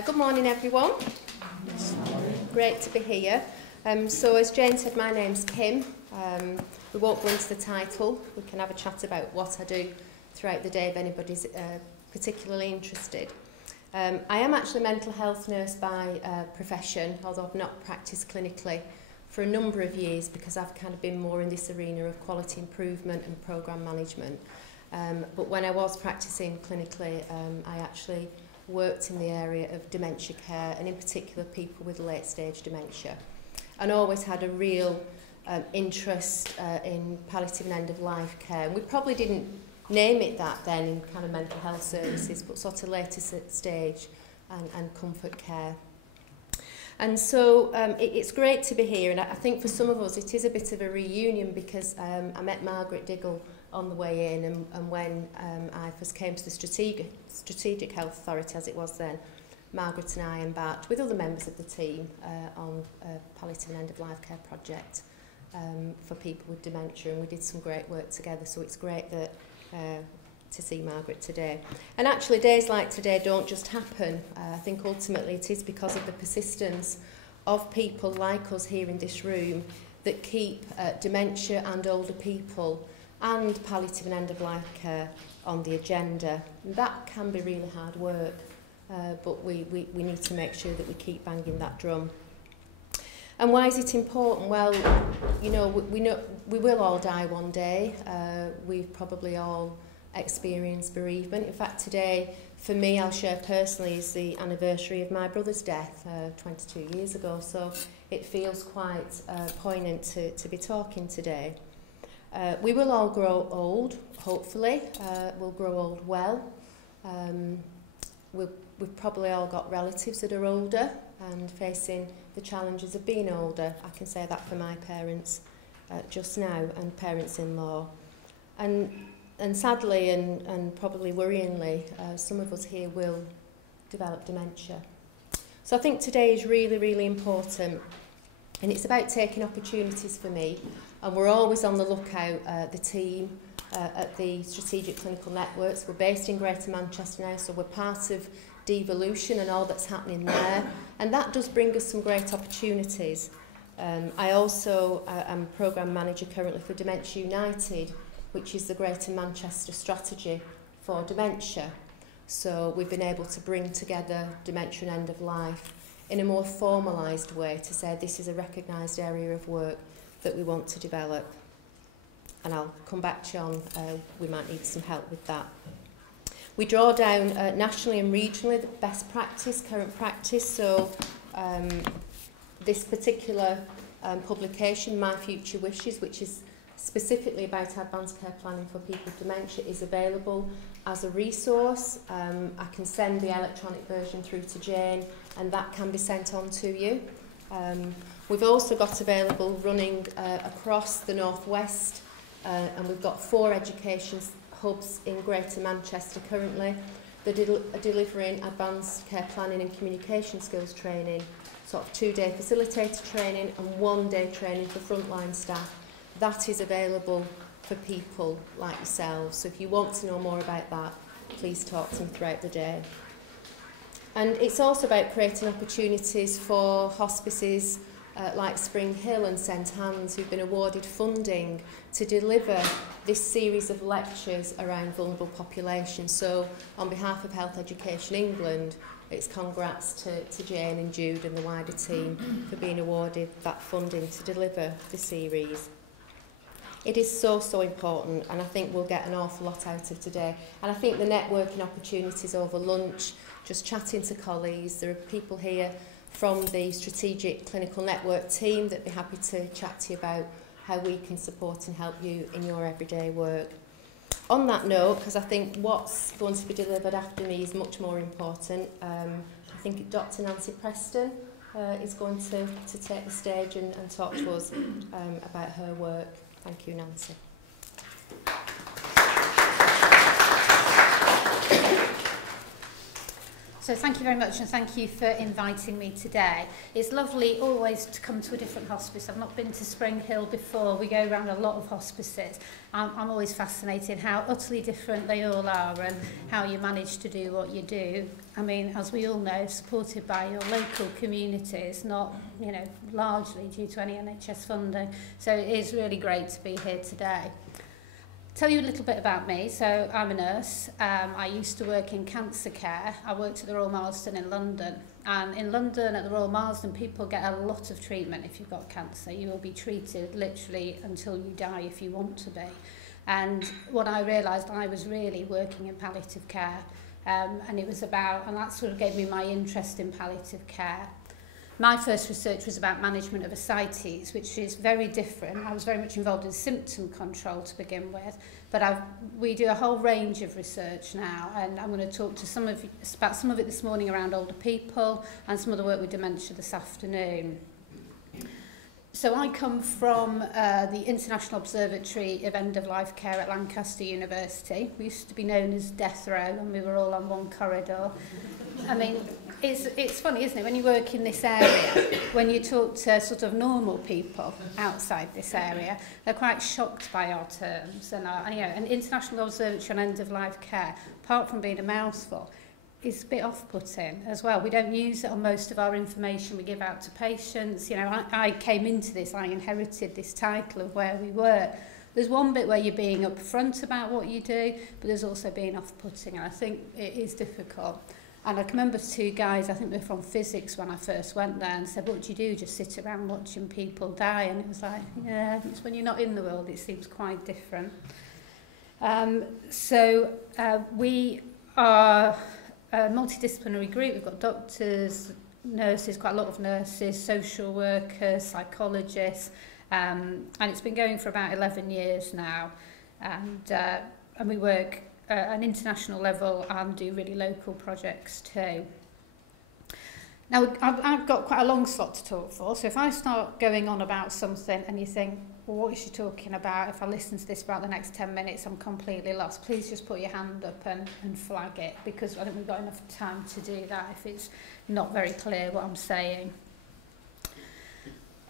Good morning everyone. Great to be here. So as Jane said, my name's Kim. We won't go into the title. We can have a chat about what I do throughout the day if anybody's particularly interested. I am actually a mental health nurse by profession, although I've not practiced clinically for a number of years because I've kind of been more in this arena of quality improvement and programme management. But when I was practicing clinically, I actually worked in the area of dementia care and in particular people with late stage dementia, and always had a real interest in palliative and end of life care. And we probably didn't name it that then in kind of mental health services, but sort of later stage and comfort care. And so it's great to be here, and I think for some of us it is a bit of a reunion because I met Margaret Diggle on the way in, and when I first came to the Strategic Health Authority, as it was then, Margaret and I embarked with other members of the team on a palliative and end-of-life care project for people with dementia, and we did some great work together, so it's great that to see Margaret today. And actually days like today don't just happen. I think ultimately it is because of the persistence of people like us here in this room that keep dementia and older people and palliative and end-of-life care on the agenda. And that can be really hard work, but we need to make sure that we keep banging that drum. And why is it important? Well, you know we will all die one day. We've probably all experienced bereavement. In fact, today, for me, I'll share personally, is the anniversary of my brother's death 22 years ago, so it feels quite poignant to be talking today. We will all grow old, hopefully. We'll grow old well. We've probably all got relatives that are older and facing the challenges of being older. I can say that for my parents just now, and parents-in-law. And sadly and probably worryingly, some of us here will develop dementia. So I think today is really, really important. And it's about taking opportunities for me. And we're always on the lookout, the team at the Strategic Clinical Networks. We're based in Greater Manchester now, so we're part of devolution and all that's happening there. And that does bring us some great opportunities. I also am Programme Manager currently for Dementia United, which is the Greater Manchester strategy for dementia. So we've been able to bring together dementia and end of life in a more formalised way to say this is a recognised area of work that we want to develop. And I'll come back to you on, we might need some help with that. We draw down nationally and regionally the best practice, current practice, so this particular publication, My Future Wishes, which is specifically about advanced care planning for people with dementia, is available as a resource. I can send the electronic version through to Jane, and that can be sent on to you. We've also got available running across the northwest, and we've got 4 education hubs in Greater Manchester currently that are delivering advanced care planning and communication skills training, sort of 2-day facilitator training and 1-day training for frontline staff. That is available for people like yourselves. So if you want to know more about that, please talk to me throughout the day. And it's also about creating opportunities for hospices like Springhill and St Anne's, who've been awarded funding to deliver this series of lectures around vulnerable populations. So on behalf of Health Education England, it's congrats to Jane and Jude and the wider team for being awarded that funding to deliver the series. It is so, so important, and I think we'll get an awful lot out of today. And I think the networking opportunities over lunch, just chatting to colleagues, there are people here from the Strategic Clinical Network team that'd be happy to chat to you about how we can support and help you in your everyday work. On that note, because I think what's going to be delivered after me is much more important, I think Dr. Nancy Preston is going to take the stage and talk to us about her work. Thank you, Nancy. So thank you very much, and thank you for inviting me today. It's lovely always to come to a different hospice. I've not been to Springhill before. We go around a lot of hospices. I'm always fascinated how utterly different they all are and how you manage to do what you do. I mean, as we all know, supported by your local communities, not, largely due to any NHS funding. So it is really great to be here today. Tell you a little bit about me. So I'm a nurse. I used to work in cancer care. I worked at the Royal Marsden in London. And in London at the Royal Marsden, people get a lot of treatment if you've got cancer. You will be treated literally until you die if you want to be. And what I realised, I was really working in palliative care. And it was about, and that sort of gave me my interest in palliative care. My first research was about management of ascites, which is very different. I was very much involved in symptom control to begin with, but we do a whole range of research now, and I'm going to talk to about some of it this morning around older people and some of the work with dementia this afternoon. So I come from the International Observatory of End-of-Life Care at Lancaster University. We used to be known as Death Row, and we were all on one corridor. I mean, it's funny, isn't it, when you work in this area, when you talk to sort of normal people outside this area, they're quite shocked by our terms. And an International Observatory on End-of-Life Care, apart from being a mouthful, is a bit off-putting as well. We don't use it on most of our information we give out to patients. I came into this, I inherited this title of where we work. There's one bit where you're being upfront about what you do, but there's also being off-putting, and I think it is difficult. And I can remember two guys, I think they were from physics when I first went there, and said, what do you do? Just sit around watching people die? And it was like, yeah, it's when you're not in the world, it seems quite different. We are a multidisciplinary group. We've got doctors, nurses, quite a lot of nurses, social workers, psychologists, and it's been going for about 11 years now. And we work at an international level and do really local projects too. Now, I've got quite a long slot to talk for, so if I start going on about something and you think, well, what is she talking about? If I listen to this for about the next 10 minutes, I'm completely lost. Please just put your hand up and flag it, because I think we've got enough time to do that if it's not very clear what I'm saying.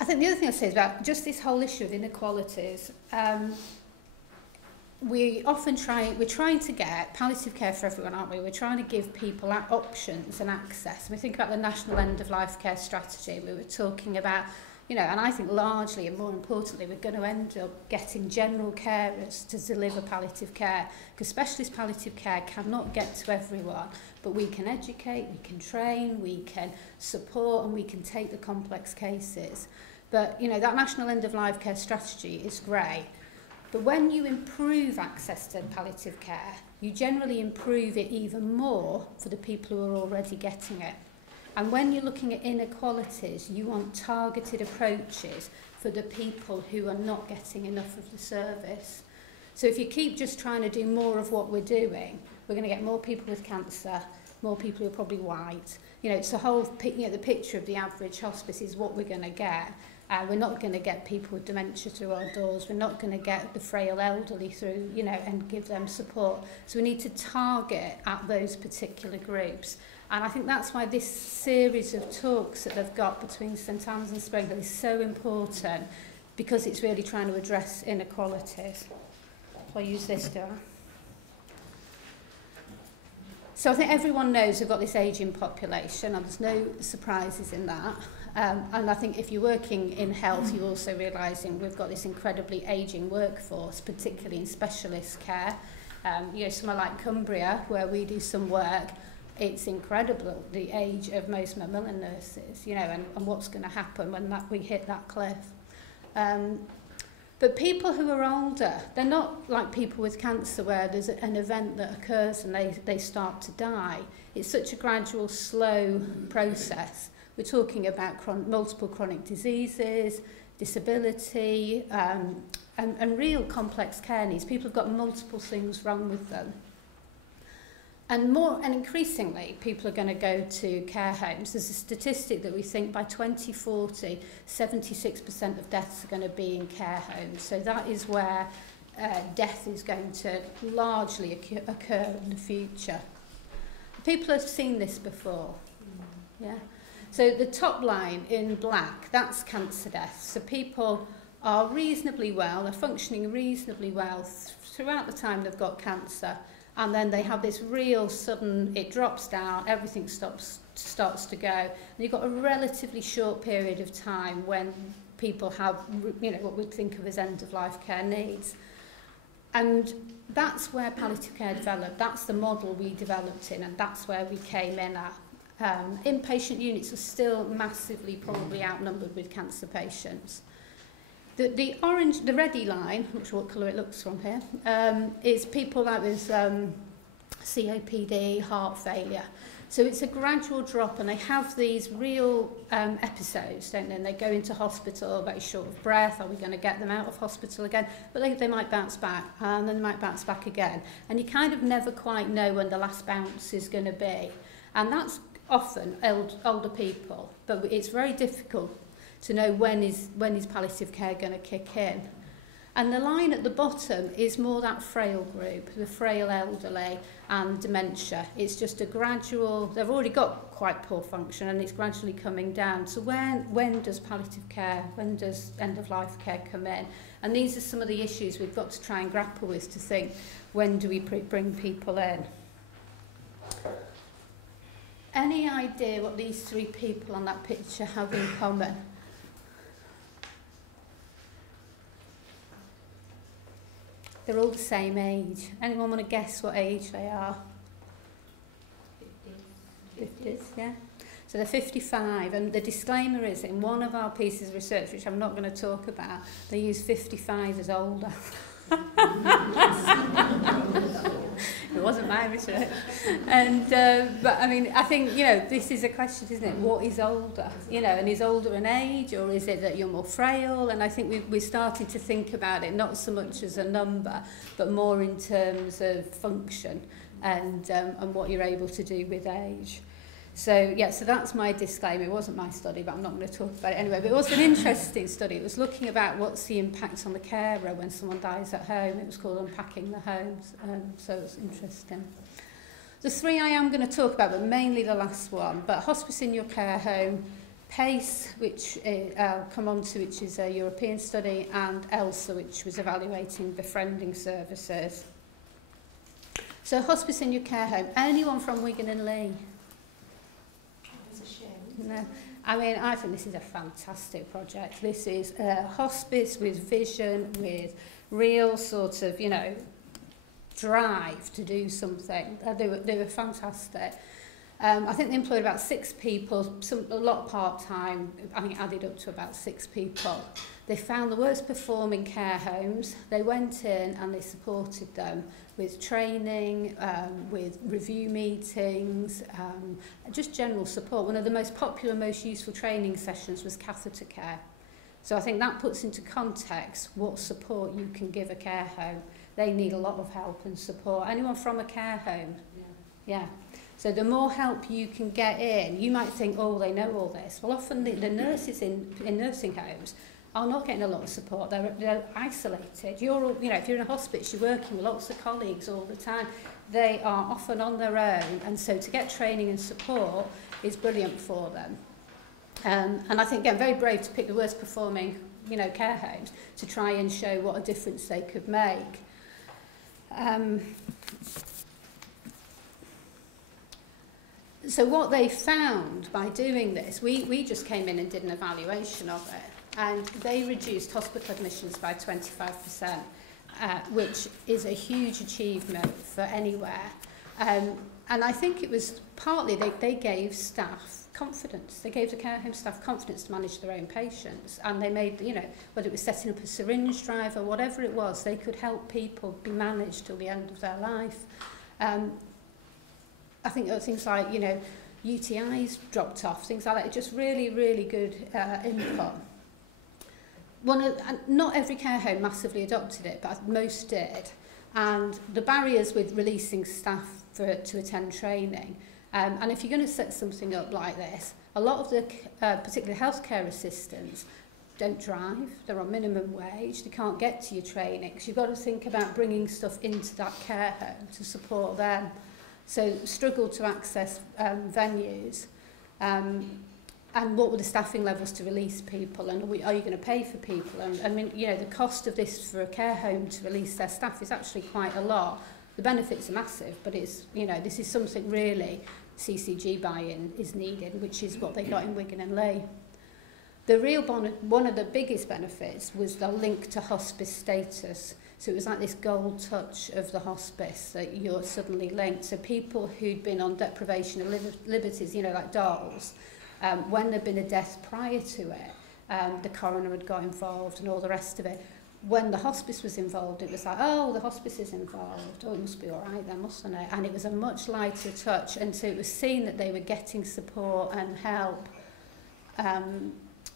I think the other thing I'd say is about just this whole issue of inequalities. We're trying to get palliative care for everyone, aren't we? We're trying to give people options and access. We think about the National End-of-Life Care Strategy. We were talking about, and I think largely and more importantly, we're going to end up getting general carers to deliver palliative care, because specialist palliative care cannot get to everyone, but we can educate, we can train, we can support, and we can take the complex cases. But, that National End-of-Life Care Strategy is great. But when you improve access to palliative care, you generally improve it even more for the people who are already getting it. And when you're looking at inequalities, you want targeted approaches for the people who are not getting enough of the service. So if you keep just trying to do more of what we're doing, we're going to get more people with cancer, more people who are probably white. It's the whole, the picture of the average hospice is what we're going to get. We're not going to get people with dementia through our doors. We're not going to get the frail elderly through, and give them support. So we need to target at those particular groups. And I think that's why this series of talks that they've got between St Anne's and Springhill is so important, because it's really trying to address inequalities. So I'll use this, do I? So I think everyone knows we've got this ageing population, and there's no surprises in that. And I think if you're working in health, you're also realising we've got this incredibly ageing workforce, particularly in specialist care. Somewhere like Cumbria, where we do some work, it's incredible, the age of most Macmillan nurses, and what's going to happen when we hit that cliff. But people who are older, they're not like people with cancer where there's an event that occurs and they start to die. It's such a gradual, slow process. We're talking about multiple chronic diseases, disability, and real complex care needs. People have got multiple things wrong with them. And increasingly, people are going to go to care homes. There's a statistic that we think by 2040, 76% of deaths are going to be in care homes. So that is where death is going to largely occur in the future. People have seen this before. Yeah. So the top line in black, that's cancer deaths. So people are reasonably well, they're functioning reasonably well throughout the time they've got cancer, and then they have this real sudden, it drops down, everything starts to go, and you've got a relatively short period of time when people have, you know, what we'd think of as end-of-life care needs. And that's where palliative care developed, that's the model we developed in, and that's where we came in at. Inpatient units are still massively probably outnumbered with cancer patients. The ready line, which is what colour it looks from here, is people like with COPD, heart failure. So it's a gradual drop, and they have these real episodes, don't they? And they go into hospital very short of breath. Are we going to get them out of hospital again? But they might bounce back, and then they might bounce back again. And you kind of never quite know when the last bounce is going to be. And that's often older people, but it's very difficult to know when is palliative care going to kick in. And the line at the bottom is more that frail group, the frail elderly and dementia. It's just a gradual, they've already got quite poor function, and it's gradually coming down. So when does palliative care, when does end-of-life care come in? And these are some of the issues we've got to try and grapple with to think, when do we bring people in? Any idea what these three people on that picture have in common? They're all the same age. Anyone want to guess what age they are? 50s, yeah. So they're 55, and the disclaimer is, in one of our pieces of research, which I'm not going to talk about, they use 55 as older. It wasn't my research. And but I mean, I think, you know, this is a question, isn't it? What is older? You know, and is older an age, or is it that you're more frail? And I think we're starting to think about it not so much as a number, but more in terms of function and what you're able to do with age. So, yeah, so that's my disclaimer. It wasn't my study, but I'm not going to talk about it anyway. But it was an interesting study. It was looking about what's the impact on the carer when someone dies at home. It was called Unpacking the Homes, so it was interesting. The three I am going to talk about, but mainly the last one, but hospice in your care home, PACE, which I'll come on to, which is a European study, and ELSA, which was evaluating befriending services. So hospice in your care home. Anyone from Wigan and Lee? No. I mean, I think this is a fantastic project. This is a hospice with vision, with real sort of, you know, drive to do something. They were fantastic. I think they employed about 6 people, a lot part-time. I think it added up to about 6 people. They found the worst performing care homes. They went in and they supported them with training, with review meetings, just general support. One of the most popular, most useful training sessions was catheter care. So I think that puts into context what support you can give a care home. They need a lot of help and support. Anyone from a care home? Yeah. So the more help you can get in, you might think, oh, they know all this. Well, often the nurses in nursing homes are not getting a lot of support. They're isolated. You know, if you're in a hospice, you're working with lots of colleagues all the time. They are often on their own, and so to get training and support is brilliant for them. And I think, again, very brave to pick the worst performing, you know, care homes to try and show what a difference they could make. So what they found by doing this, we just came in and did an evaluation of it, and they reduced hospital admissions by 25%, which is a huge achievement for anywhere. And I think it was partly they gave staff confidence. They gave the care home staff confidence to manage their own patients, and they made, you know, whether it was setting up a syringe drive or whatever it was, they could help people be managed till the end of their life. I think things like, you know, UTIs dropped off, things like that, just really, really good input. Not every care home massively adopted it, but most did. And the barriers with releasing staff to attend training, and if you're going to set something up like this, a lot of the particularly healthcare assistants don't drive, they're on minimum wage, they can't get to your training, because you've got to think about bringing stuff into that care home to support them. So struggled to access venues. And what were the staffing levels to release people, and are you going to pay for people? And I mean, you know, the cost of this for a care home to release their staff is actually quite a lot. The benefits are massive, but it's, you know, this is something really CCG buy-in is needed, which is what they got in Wigan and Leigh. The real one of the biggest benefits was the link to hospice status. So it was like this gold touch of the hospice that you're suddenly linked. So people who'd been on deprivation of liberties, you know, like dolls, when there'd been a death prior to it, the coroner had got involved and all the rest of it. When the hospice was involved, it was like, oh, the hospice is involved. Oh, it must be all right then, mustn't it? And it was a much lighter touch. And so it was seen that they were getting support and help.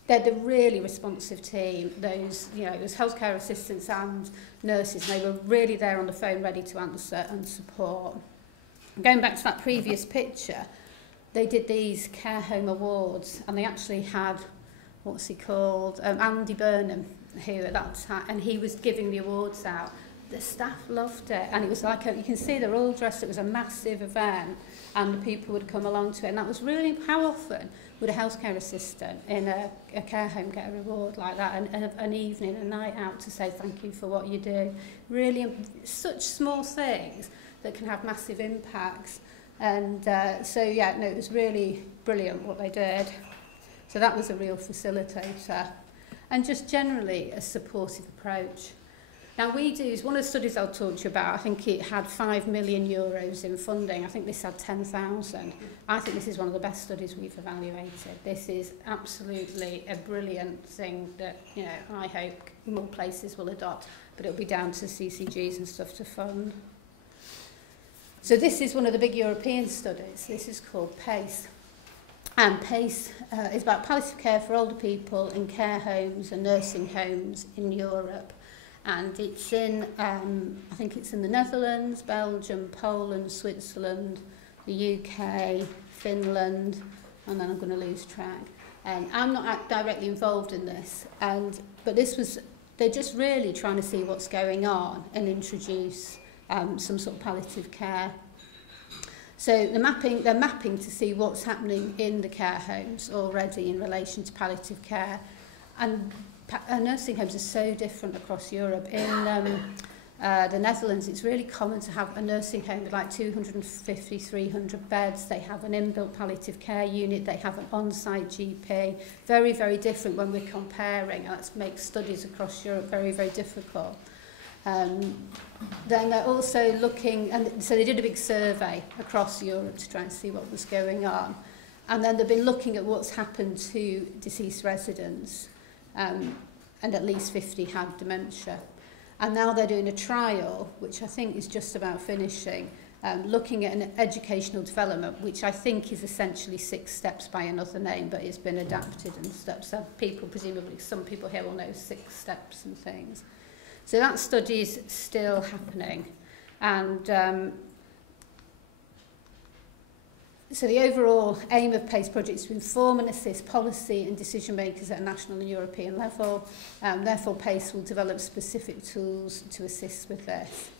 They're the really responsive team. Those, you know, those healthcare assistants and nurses, they were really there on the phone, ready to answer and support. Going back to that previous picture, they did these care home awards, and they actually had, what's he called, Andy Burnham, who at that time, and he was giving the awards out. The staff loved it, and it was like, you can see they're all dressed, it was a massive event, and the people would come along to it, and that was really, how often would a healthcare assistant in a care home get a reward like that, and an evening, a night out to say thank you for what you do? Really, such small things that can have massive impacts. And so, yeah, no, it was really brilliant what they did. So that was a real facilitator. And just generally a supportive approach. Now we do, one of the studies I'll talk to you about, I think it had 5 million euros in funding. I think this had 10,000. I think this is one of the best studies we've evaluated. This is absolutely a brilliant thing that, you know, I hope more places will adopt, but it'll be down to CCGs and stuff to fund. So this is one of the big European studies. This is called PACE. And PACE is about palliative care for older people in care homes and nursing homes in Europe. And it's in, I think it's in the Netherlands, Belgium, Poland, Switzerland, the UK, Finland, and then I'm going to lose track. I'm not directly involved in this, but this was, they're just really trying to see what's going on and introduce some sort of palliative care. So they're mapping to see what's happening in the care homes already in relation to palliative care. And nursing homes are so different across Europe. In the Netherlands, it's really common to have a nursing home with like 250, 300 beds. They have an inbuilt palliative care unit. They have an on-site GP. Very, very different when we're comparing. That makes studies across Europe very, very difficult. Then they're also looking, and so they did a big survey across Europe to try and see what was going on. And then they've been looking at what's happened to deceased residents, and at least 50 had dementia. And now they're doing a trial, which I think is just about finishing, looking at an educational development, which I think is essentially 6 steps by another name, but it's been adapted and stuff. So people, presumably, some people here will know 6 steps and things. So that study is still happening. And so the overall aim of PACE project is to inform and assist policy and decision makers at a national and European level. Therefore, PACE will develop specific tools to assist with this.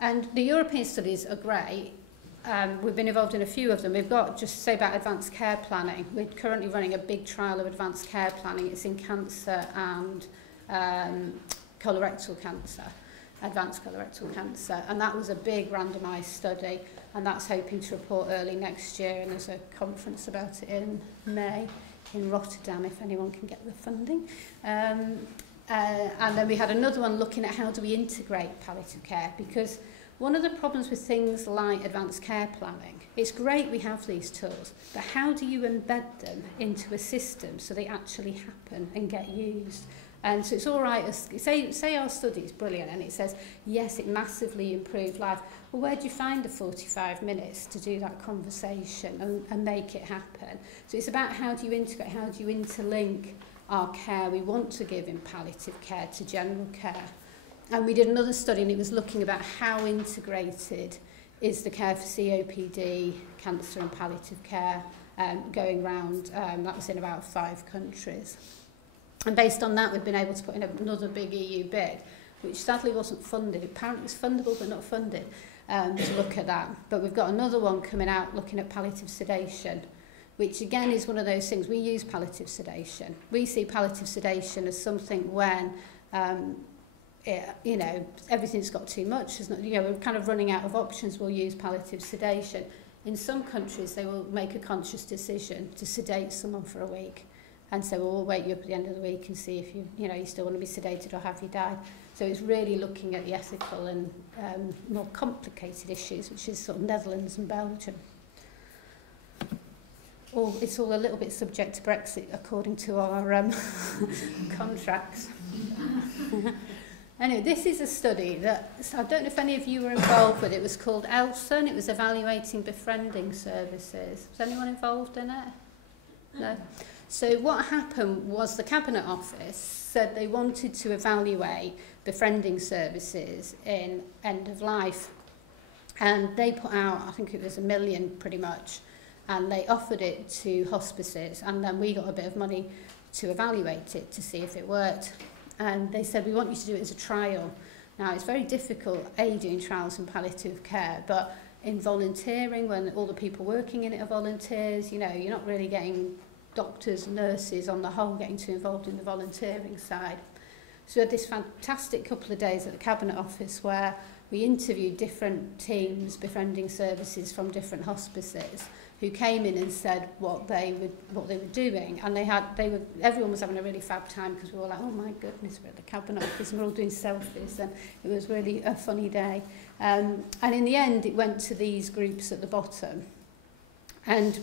And the European studies are great. We've been involved in a few of them. We've got, just to say about advanced care planning, we're currently running a big trial of advanced care planning. It's in cancer and colorectal cancer, advanced colorectal cancer, and that was a big randomised study, and that's hoping to report early next year, and there's a conference about it in May in Rotterdam if anyone can get the funding. And then we had another one looking at how do we integrate palliative care, because one of the problems with things like advanced care planning, it's great we have these tools, but how do you embed them into a system so they actually happen and get used? And so it's all right, say our study is brilliant and it says, yes, it massively improved life. Well, where do you find the 45 minutes to do that conversation and make it happen? So it's about how do you integrate, how do you interlink our care we want to give in palliative care to general care. And we did another study and it was looking about how integrated is the care for COPD, cancer and palliative care going round. That was in about 5 countries. And based on that, we've been able to put in another big EU bid, which sadly wasn't funded. Apparently it was fundable, but not funded. to look at that. But we've got another one coming out looking at palliative sedation, which again is one of those things. We use palliative sedation. We see palliative sedation as something when, you know, everything's got too much. Not, you know, we're kind of running out of options. We'll use palliative sedation. In some countries, they will make a conscious decision to sedate someone for a week. And so we'll wake you up at the end of the week and see if you still want to be sedated or have you died. So it's really looking at the ethical and more complicated issues, which is sort of Netherlands and Belgium. It's all a little bit subject to Brexit, according to our contracts. Anyway, this is a study that, I don't know if any of you were involved with. It was called Allicin. It was evaluating befriending services. Was anyone involved in it? No? So what happened was the Cabinet Office said they wanted to evaluate befriending services in end of life. And they put out, I think it was $1 million pretty much, and they offered it to hospices, and then we got a bit of money to evaluate it to see if it worked. And they said, we want you to do it as a trial. Now, it's very difficult, doing trials in palliative care, but in volunteering, when all the people working in it are volunteers, you know, you're not really getting doctors, nurses on the whole getting too involved in the volunteering side. So we had this fantastic couple of days at the Cabinet Office where we interviewed different teams, befriending services from different hospices, who came in and said what they were doing, and everyone was having a really fab time because we were like, oh my goodness, we're at the Cabinet Office and we're all doing selfies, and it was really a funny day. And in the end, it went to these groups at the bottom, and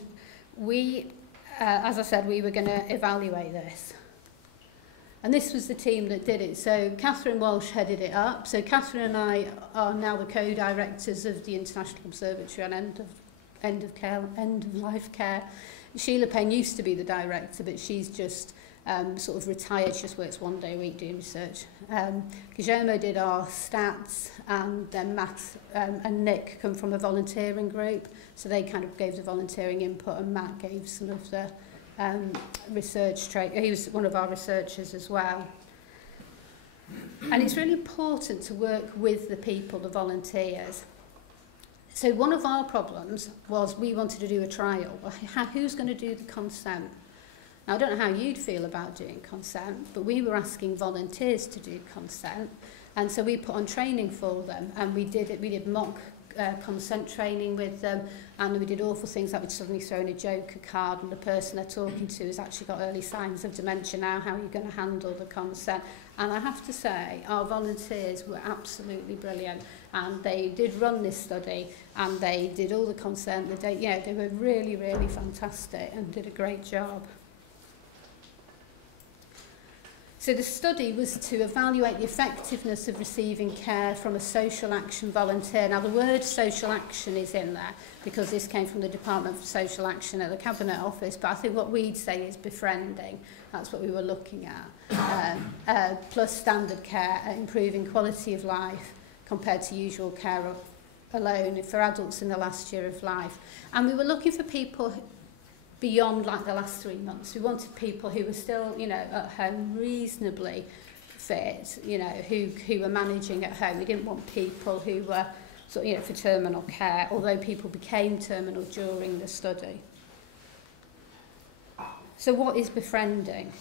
we, as I said, we were going to evaluate this. And this was the team that did it. So Katherine Walsh headed it up. So Katherine and I are now the co-directors of the International Observatory on end of life care. Sheila Payne used to be the director, but she's just sort of retired. She just works 1 day a week doing research. Guillermo did our stats, and then Matt and Nick come from a volunteering group, so they kind of gave the volunteering input, and Matt gave some of the research trade. He was one of our researchers as well. And it's really important to work with the people, the volunteers. So one of our problems was we wanted to do a trial. Who's going to do the consent? Now, I don't know how you'd feel about doing consent, but we were asking volunteers to do consent. And so we put on training for them, and we did mock consent training with them, and we did awful things like we'd suddenly throw in a joker card, and the person they're talking to has actually got early signs of dementia now. How are you going to handle the consent? And I have to say, our volunteers were absolutely brilliant, and they did run this study, and they did all the consent. They were really, really fantastic and did a great job. So the study was to evaluate the effectiveness of receiving care from a social action volunteer. Now, the word social action is in there because this came from the Department for Social Action at the Cabinet Office, but I think what we'd say is befriending. That's what we were looking at. Plus standard care, improving quality of life compared to usual care alone for adults in the last year of life. And we were looking for people beyond like the last 3 months. We wanted people who were still, at home reasonably fit, who were managing at home. We didn't want people who were for terminal care, although people became terminal during the study. So what is befriending?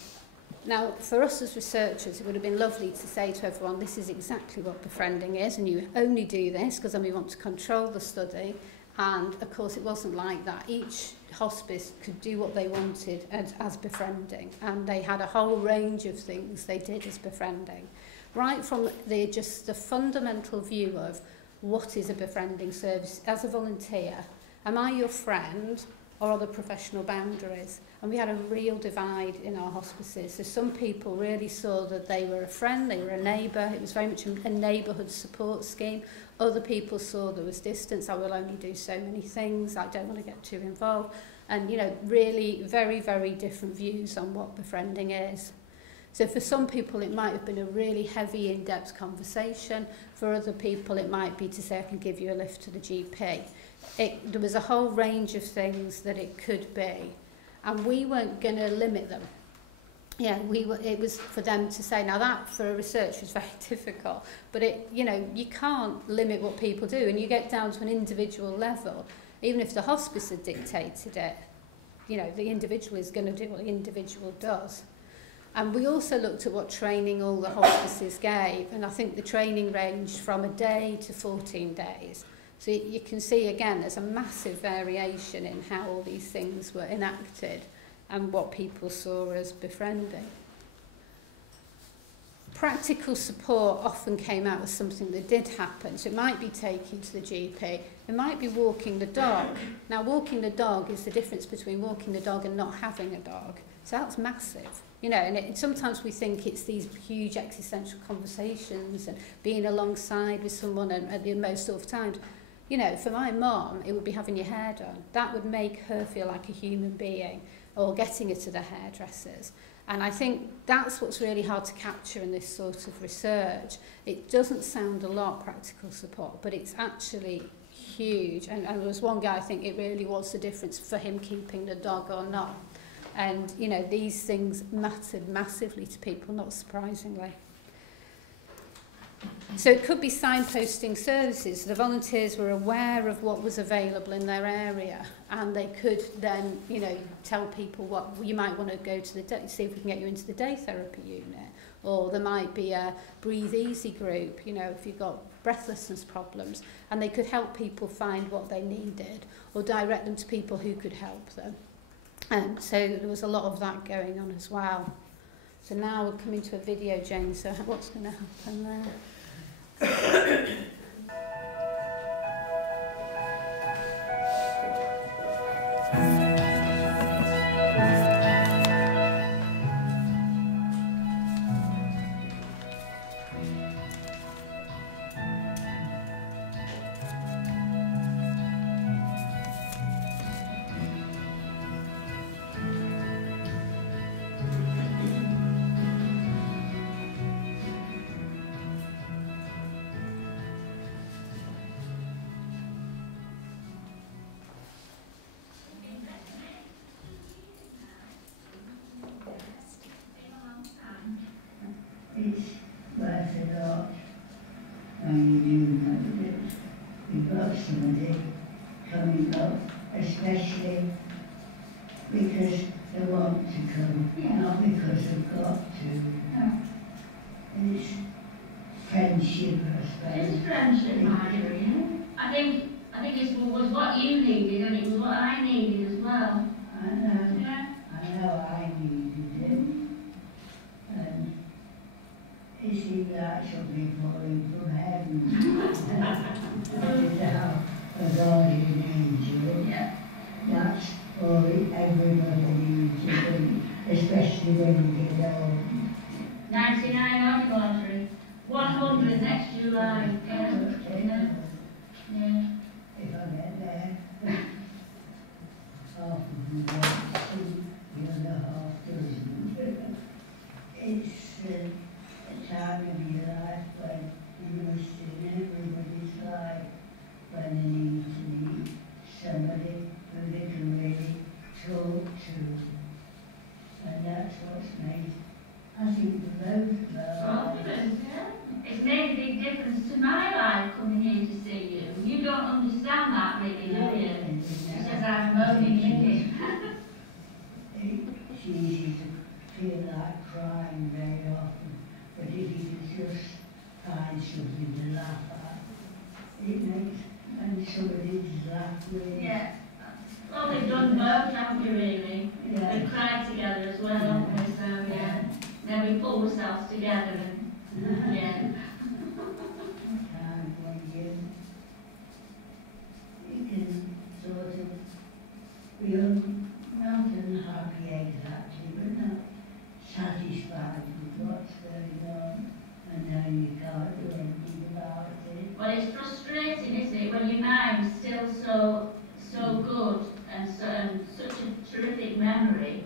Now, for us as researchers, it would have been lovely to say to everyone, this is exactly what befriending is, and you only do this because then we want to control the study. And of course, it wasn't like that. Each hospice could do what they wanted as befriending, and they had a whole range of things they did as befriending, right from the fundamental view of what is a befriending service. As a volunteer, am I your friend, or are there professional boundaries? And we had a real divide in our hospices. So some people really saw that they were a friend, they were a neighbour. It was very much a neighbourhood support scheme. Other people saw there was distance. I will only do so many things. I don't want to get too involved. And, really very, very different views on what befriending is. So for some people, it might have been a really heavy, in-depth conversation. For other people, it might be to say, I can give you a lift to the GP. There was a whole range of things that it could be. And we weren't going to limit them. yeah, it was for them to say. Now that for a research was very difficult, but you can't limit what people do, and you get down to an individual level. Even if the hospice had dictated it, the individual is going to do what the individual does. And we also looked at what training all the hospices gave, and I think the training ranged from a day to 14 days. So you can see, again, there's a massive variation in how all these things were enacted and what people saw as befriending. Practical support often came out as something that did happen. So it might be taking to the GP, it might be walking the dog. Now, walking the dog is the difference between walking the dog and not having a dog. So that's massive. And sometimes we think it's these huge existential conversations and being alongside with someone at the most sort of times. For my mum, it would be having your hair done. That would make her feel like a human being, or getting her to the hairdressers. And I think that's what's really hard to capture in this sort of research. It doesn't sound a lot, practical support, but it's actually huge. And there was one guy, I think it really was the difference for him keeping the dog or not. And, these things mattered massively to people, not surprisingly. So it could be signposting services. The volunteers were aware of what was available in their area, and they could then, tell people what you might want to go to see if we can get you into the day therapy unit, or there might be a breathe easy group, if you've got breathlessness problems, and they could help people find what they needed, or direct them to people who could help them. So there was a lot of that going on as well. So now we're coming to a video, Jane, so what's going to happen there? It's worth a lot when you do know that you've got somebody coming up, especially because they want to come, not because they've got to. It's friendship, I suppose. It's friendship, Marjorie. I think it was what you needed, and it was what I needed as well. I know. Yeah. I know I needed it. And it seemed like something falling from heaven. I did have a guardian angel. Yeah. That's all everybody needs to do, especially when you get old. 99 aren't you, Marjorie? 100 next July. Yeah. Yeah. If I get there, half of them want to see, the other half doesn't. It's a time of your life when you must in everybody's life, when they need to meet somebody who they can really talk to. And that's what's made, I think, the both of our lives. Yeah. It's made a big difference to my life coming here to see you. You don't understand that really, do you? Because I'm moaning in it. It's easy to feel like crying very often, but if you can just find something to laugh at, it makes, and somebody's laugh with. Yeah. Well, we've done both, haven't we, really? Yeah. We've cried together as well, haven't we? So, yeah. Then we pull ourselves together and, yeah. Time when you can sort of feel not unhappy exactly, but not satisfied with what's going on, and then you can't do anything about it. Well, it's frustrating, isn't it, when your mind's still so good and such a terrific memory.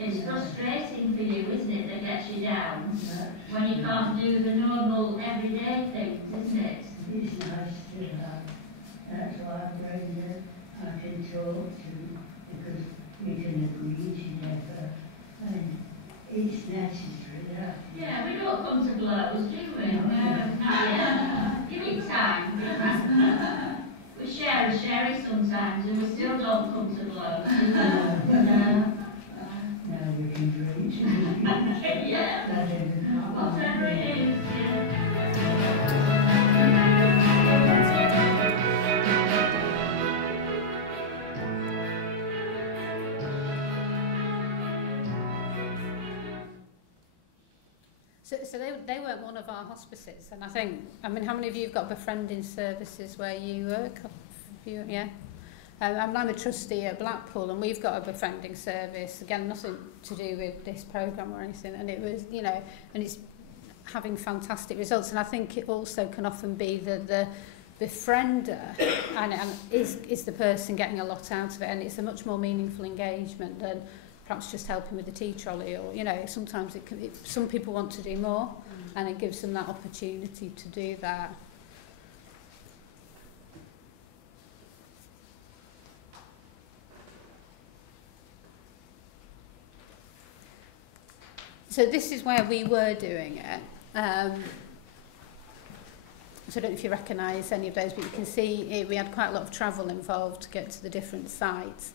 It's frustrating for you, isn't it, that gets you down when you can't do the normal everyday things, isn't it? It's nice to have. That's why I'm Brenda I can talk to, because we can agree together. And it's So they weren't one of our hospices, and I mean, how many of you have got befriending services where you work? Yeah. I'm a trustee at Blackpool, and we've got a befriending service. Again, nothing to do with this programme or anything, and it was, you know, and it's having fantastic results. And I think it also can often be the befriender and is the person getting a lot out of it, and it's a much more meaningful engagement than perhaps just helping with the tea trolley, or, you know, sometimes some people want to do more, and it gives them that opportunity to do that. So this is where we were doing it. So I don't know if you recognise any of those, but you can see we had quite a lot of travel involved to get to the different sites.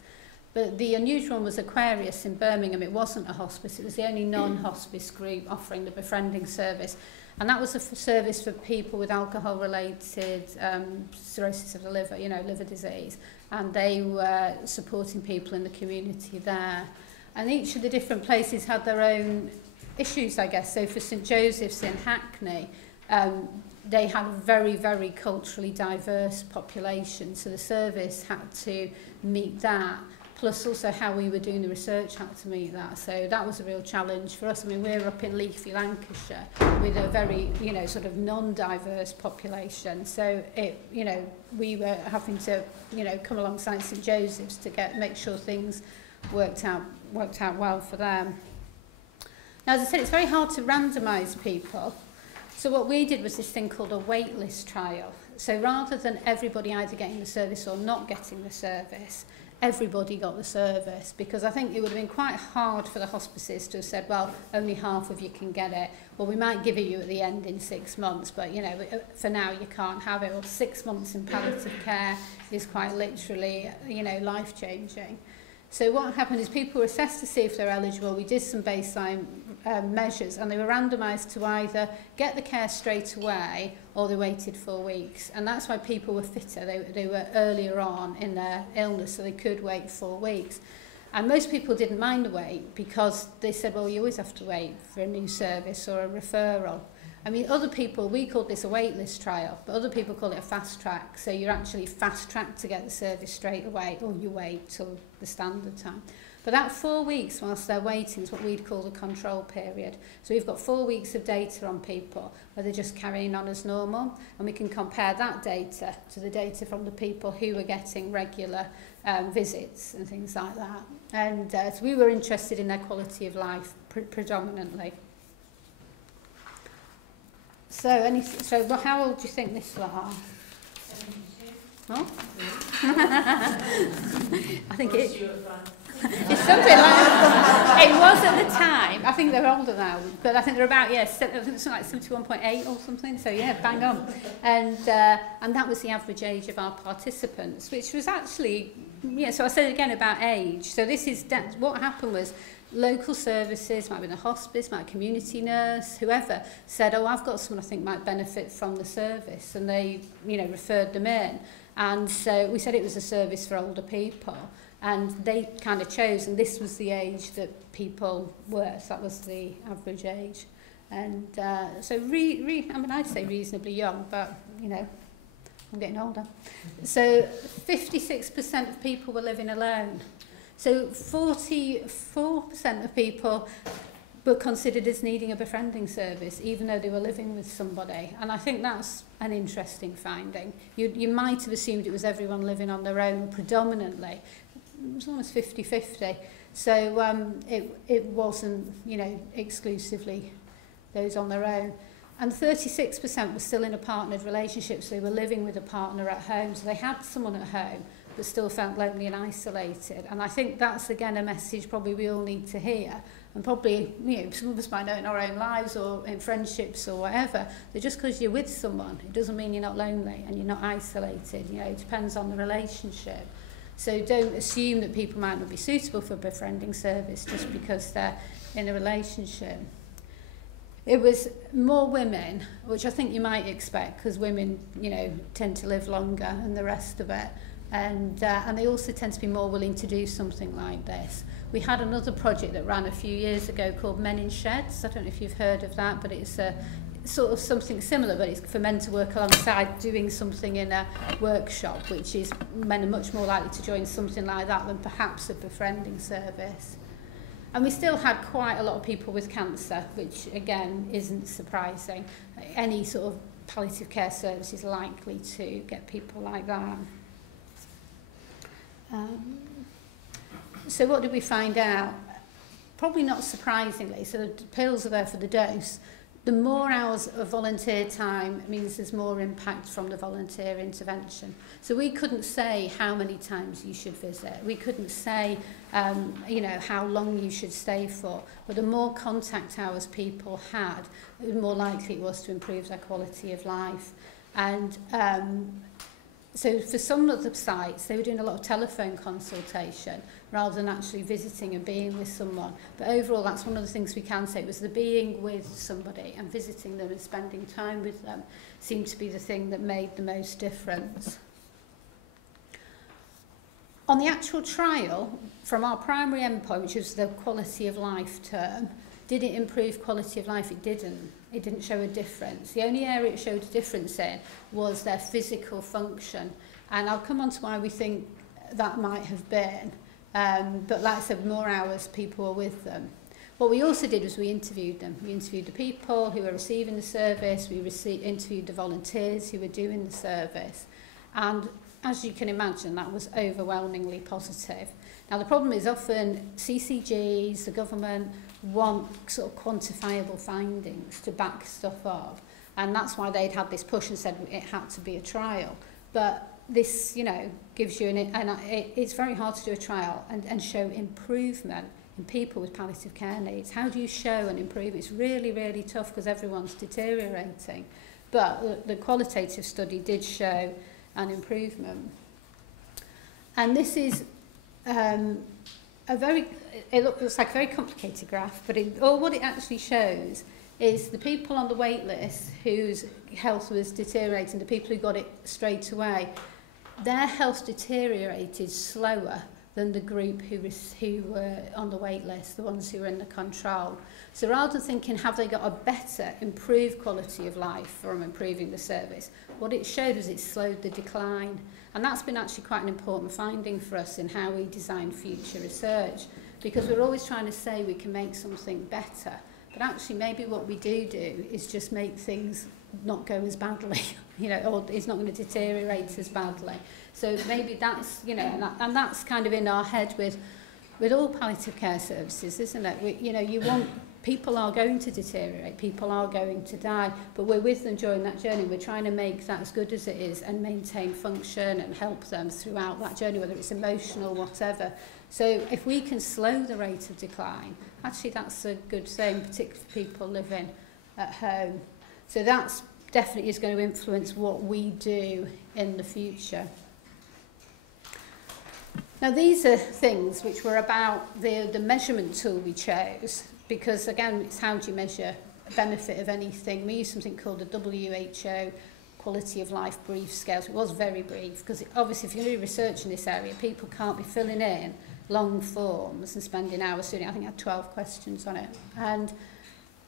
But the unusual one was Aquarius in Birmingham. It wasn't a hospice. It was the only non-hospice group offering the befriending service. And that was a service for people with alcohol-related cirrhosis of the liver, you know, liver disease. And they were supporting people in the community there. And each of the different places had their own issues, I guess. So for St Joseph's in Hackney, they had a very, very culturally diverse population. So the service had to meet that. Plus also how we were doing the research had to meet that. So that was a real challenge for us. I mean, we're up in leafy Lancaster with a very, you know, sort of non-diverse population. So it, you know, we were having to, you know, come alongside St Joseph's to make sure things worked out well for them. Now, as I said, it's very hard to randomise people. So what we did was this thing called a weightless trial. So rather than everybody either getting the service or not getting the service, everybody got the service, because I think it would have been quite hard for the hospices to have said, well, only half of you can get it, or we might give it you at the end in 6 months, but, you know, for now you can't have it. Or 6 months in palliative care is quite literally, you know, life-changing. So what happened is people were assessed to see if they're eligible. We did some baseline measures, and they were randomised to either get the care straight away or they waited 4 weeks. And that's why people were fitter. They were earlier on in their illness, so they could wait 4 weeks. And most people didn't mind the wait, because they said, well, you always have to wait for a new service or a referral. I mean, other people, we called this a waitlist trial, but other people call it a fast track. So you're actually fast tracked to get the service straight away, or you wait till the standard time. But that 4 weeks whilst they're waiting is what we'd call the control period. So we've got 4 weeks of data on people where they're just carrying on as normal, and we can compare that data to the data from the people who were getting regular visits and things like that. And so we were interested in their quality of life predominantly. So how old do you think this lot are? 72. Oh? I think it's something like it was at the time. I think they're older now, but I think they're about, I think it's like 71.8 or something. So yeah, bang on. And that was the average age of our participants, which was actually, so I said again about age. So this is what happened was, local services, might be the hospice, might be a community nurse, whoever, said, oh, I've got someone I think might benefit from the service, and they, referred them in. And so we said it was a service for older people, and they kind of chose, and this was the age that people were, so that was the average age. And so, I'd say reasonably young, but, I'm getting older. So 56% of people were living alone. So 44% of people were considered as needing a befriending service, even though they were living with somebody. And I think that's an interesting finding. You might have assumed it was everyone living on their own predominantly. It was almost 50-50. So it wasn't, exclusively those on their own. And 36% were still in a partnered relationship, so they were living with a partner at home. So they had someone at home, but still felt lonely and isolated. And I think that's, again, a message probably we all need to hear. And probably, some of us might know in our own lives or in friendships or whatever, that just because you're with someone, it doesn't mean you're not lonely and you're not isolated. It depends on the relationship. So don't assume that people might not be suitable for a befriending service just because they're in a relationship. It was more women, which I think you might expect, because women, tend to live longer and the rest of it. And they also tend to be more willing to do something like this. We had another project that ran a few years ago called Men in Sheds. I don't know if you've heard of that, but it's sort of something similar, but it's for men to work alongside doing something in a workshop, which is men are much more likely to join something like that than perhaps a befriending service. And we still had quite a lot of people with cancer, which again isn't surprising. Any sort of palliative care service is likely to get people like that. So what did we find out? Probably not surprisingly, so the pills are there for the dose. The more hours of volunteer time means there's more impact from the volunteer intervention. So we couldn't say how many times you should visit. We couldn't say, you know, how long you should stay for. But the more contact hours people had, the more likely it was to improve their quality of life. And so for some of the sites, they were doing a lot of telephone consultation rather than actually visiting and being with someone. But overall, that's one of the things we can say, was the being with somebody and visiting them and spending time with them seemed to be the thing that made the most difference. On the actual trial, from our primary endpoint, which was the quality of life term, did it improve quality of life? It didn't. It didn't show a difference. The only area it showed a difference in was their physical function. And I'll come on to why we think that might have been. But like I said, more hours people were with them. What we also did was we interviewed them. We interviewed the people who were receiving the service. We interviewed the volunteers who were doing the service. And as you can imagine, that was overwhelmingly positive. Now, the problem is often CCGs, the government, want sort of quantifiable findings to back stuff up. And that's why they'd had this push and said it had to be a trial. But this, you know, gives you it's very hard to do a trial and show improvement in people with palliative care needs. How do you show an improvement? It's really, really tough because everyone's deteriorating. But the qualitative study did show an improvement. And this is it looks like a very complicated graph, but what it actually shows is the people on the wait list whose health was deteriorating, the people who got it straight away, their health deteriorated slower than the group who were on the wait list, the ones who were in the control. So rather than thinking, have they got a better, improved quality of life from improving the service, what it showed was it slowed the decline. And that's been actually quite an important finding for us in how we design future research, because we're always trying to say we can make something better, but actually maybe what we do is just make things not go as badly, you know, or it's not going to deteriorate as badly. So maybe that's, you know, and that's kind of in our head with all palliative care services, isn't it? You know, you want, people are going to deteriorate, people are going to die, but we're with them during that journey. We're trying to make that as good as it is and maintain function and help them throughout that journey, whether it's emotional, whatever. So if we can slow the rate of decline, actually that's a good thing, particularly for people living at home. So that's definitely is going to influence what we do in the future. Now these are things which were about the measurement tool we chose, because again, it's how do you measure a benefit of anything. We used something called the WHO Quality of Life Brief Scale. So it was very brief, because obviously if you're doing research in this area, people can't be filling in long forms and spending hours doing it. I think I had 12 questions on it. And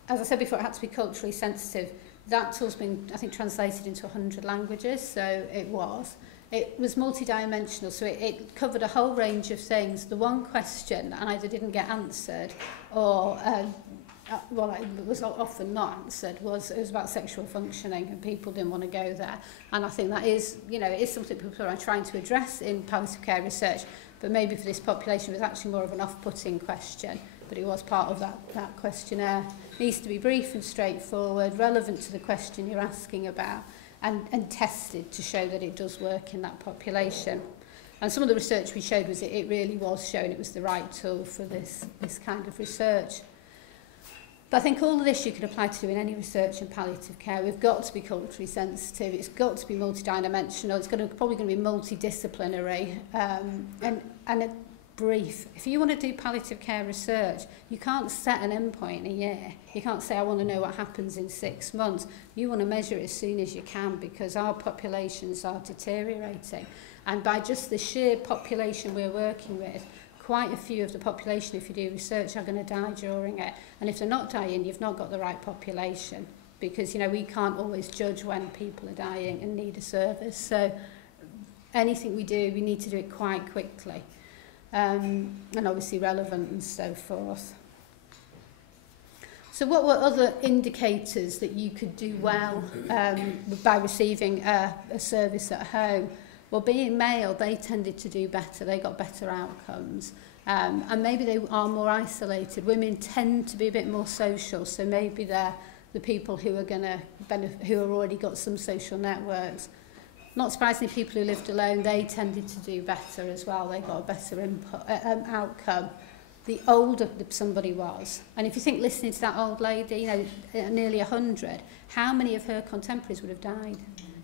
as I said before, it had to be culturally sensitive. That tool's been, I think, translated into 100 languages, so it was. It was multidimensional, so it covered a whole range of things. The one question that either didn't get answered or, well, it was often not answered, it was about sexual functioning, and people didn't want to go there. And I think that is, you know, it is something people are trying to address in palliative care research, but maybe for this population it was actually more of an off-putting question, but it was part of that questionnaire. It needs to be brief and straightforward, relevant to the question you're asking about, and tested to show that it does work in that population. And some of the research we showed was it really was showing it was the right tool for this kind of research. But I think all of this you can apply to in any research in palliative care. We've got to be culturally sensitive, it's got to be multidimensional, it's probably going to be multidisciplinary, and a brief. If you want to do palliative care research, you can't set an endpoint in a year. You can't say, I want to know what happens in 6 months. You want to measure it as soon as you can, because our populations are deteriorating. And by just the sheer population we're working with, quite a few of the population, if you do research, are going to die during it. And if they're not dying, you've not got the right population, because, you know, we can't always judge when people are dying and need a service. So anything we do, we need to do it quite quickly, and obviously relevant and so forth. So what were other indicators that you could do well by receiving a service at home? Well, being male, they tended to do better. They got better outcomes. And maybe they are more isolated. Women tend to be a bit more social, so maybe they're the people who are going to who have already got some social networks. Not surprisingly, people who lived alone, they tended to do better as well. They got a better outcome. The older somebody was, and if you think, listening to that old lady, you know, nearly 100, how many of her contemporaries would have died?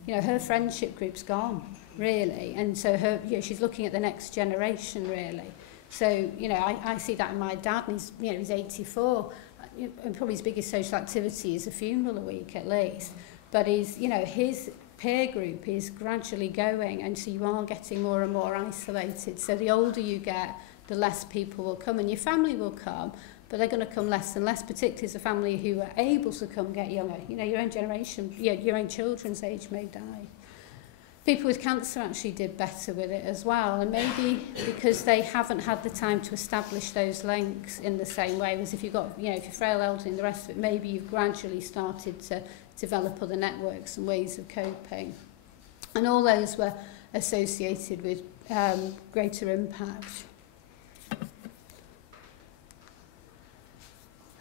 You know, her friendship group's gone, really, and so her, you know, she's looking at the next generation, really. So, you know, I see that in my dad, and he's, you know, he's 84, and probably his biggest social activity is a funeral a week at least. But he's, you know, his peer group is gradually going, and so you are getting more and more isolated. So the older you get, the less people will come, and your family will come, but they're going to come less and less, particularly as a family who are able to come get younger. You know, your own generation, your own children's age may die. People with cancer actually did better with it as well, and maybe because they haven't had the time to establish those links in the same way as if you've got, you know, if you're frail, elderly and the rest of it, maybe you've gradually started to develop other networks and ways of coping. And all those were associated with greater impact.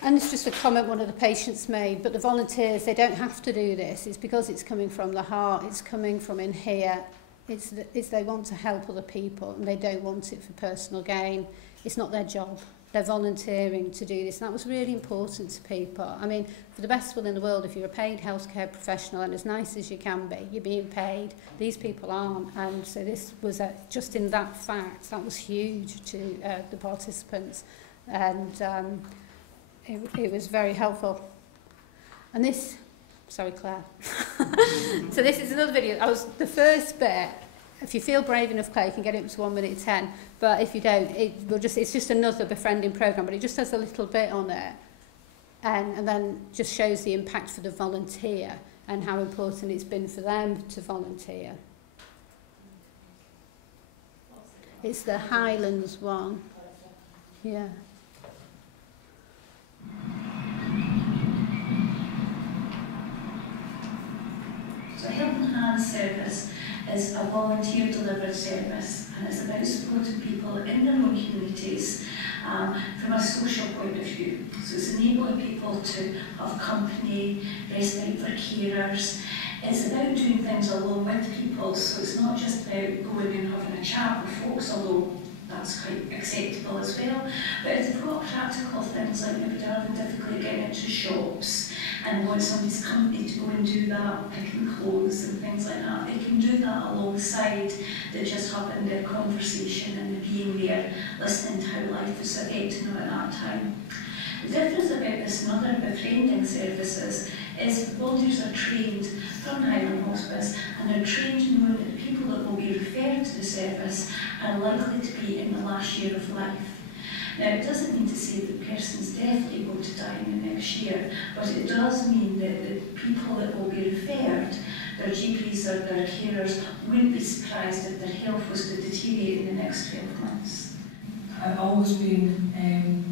And it's just a comment one of the patients made, but the volunteers, they don't have to do this. It's because it's coming from the heart, it's coming from in here. It's they want to help other people, and they don't want it for personal gain. It's not their job. They're volunteering to do this, and that was really important to people. I mean, for the best will in the world, if you're a paid healthcare professional, and as nice as you can be, you're being paid. These people aren't, and so this was just in that fact, that was huge to the participants, and it was very helpful. And this, sorry Claire, so this is another video. The first bit, if you feel brave enough, Claire, you can get it up to 1 minute 10, but if you don't, it's just another befriending programme, but it just has a little bit on it, and then just shows the impact for the volunteer and how important it's been for them to volunteer. It's the Highlands one. Yeah. So Help and Hand service is a volunteer delivered service, and it's about supporting people in their own communities from a social point of view. So it's enabling people to have company, respite for carers. It's about doing things alone with people, so it's not just about going and having a chat with folks alone. That's quite acceptable as well. But if they've got practical things like maybe they're having difficulty getting into shops and want somebody's company to go and do that, picking clothes and things like that, they can do that alongside the just having their conversation and being there, listening to how life is affecting them at that time. The difference about this and other befriending services is volunteers are trained from Highland Hospice, and they're trained to know that the people that will be referred to the service are likely to be in the last year of life. Now, it doesn't mean to say that the person's definitely going to die in the next year, but it does mean that the people that will be referred, their GPs or their carers, wouldn't be surprised if their health was to deteriorate in the next 12 months. I've always been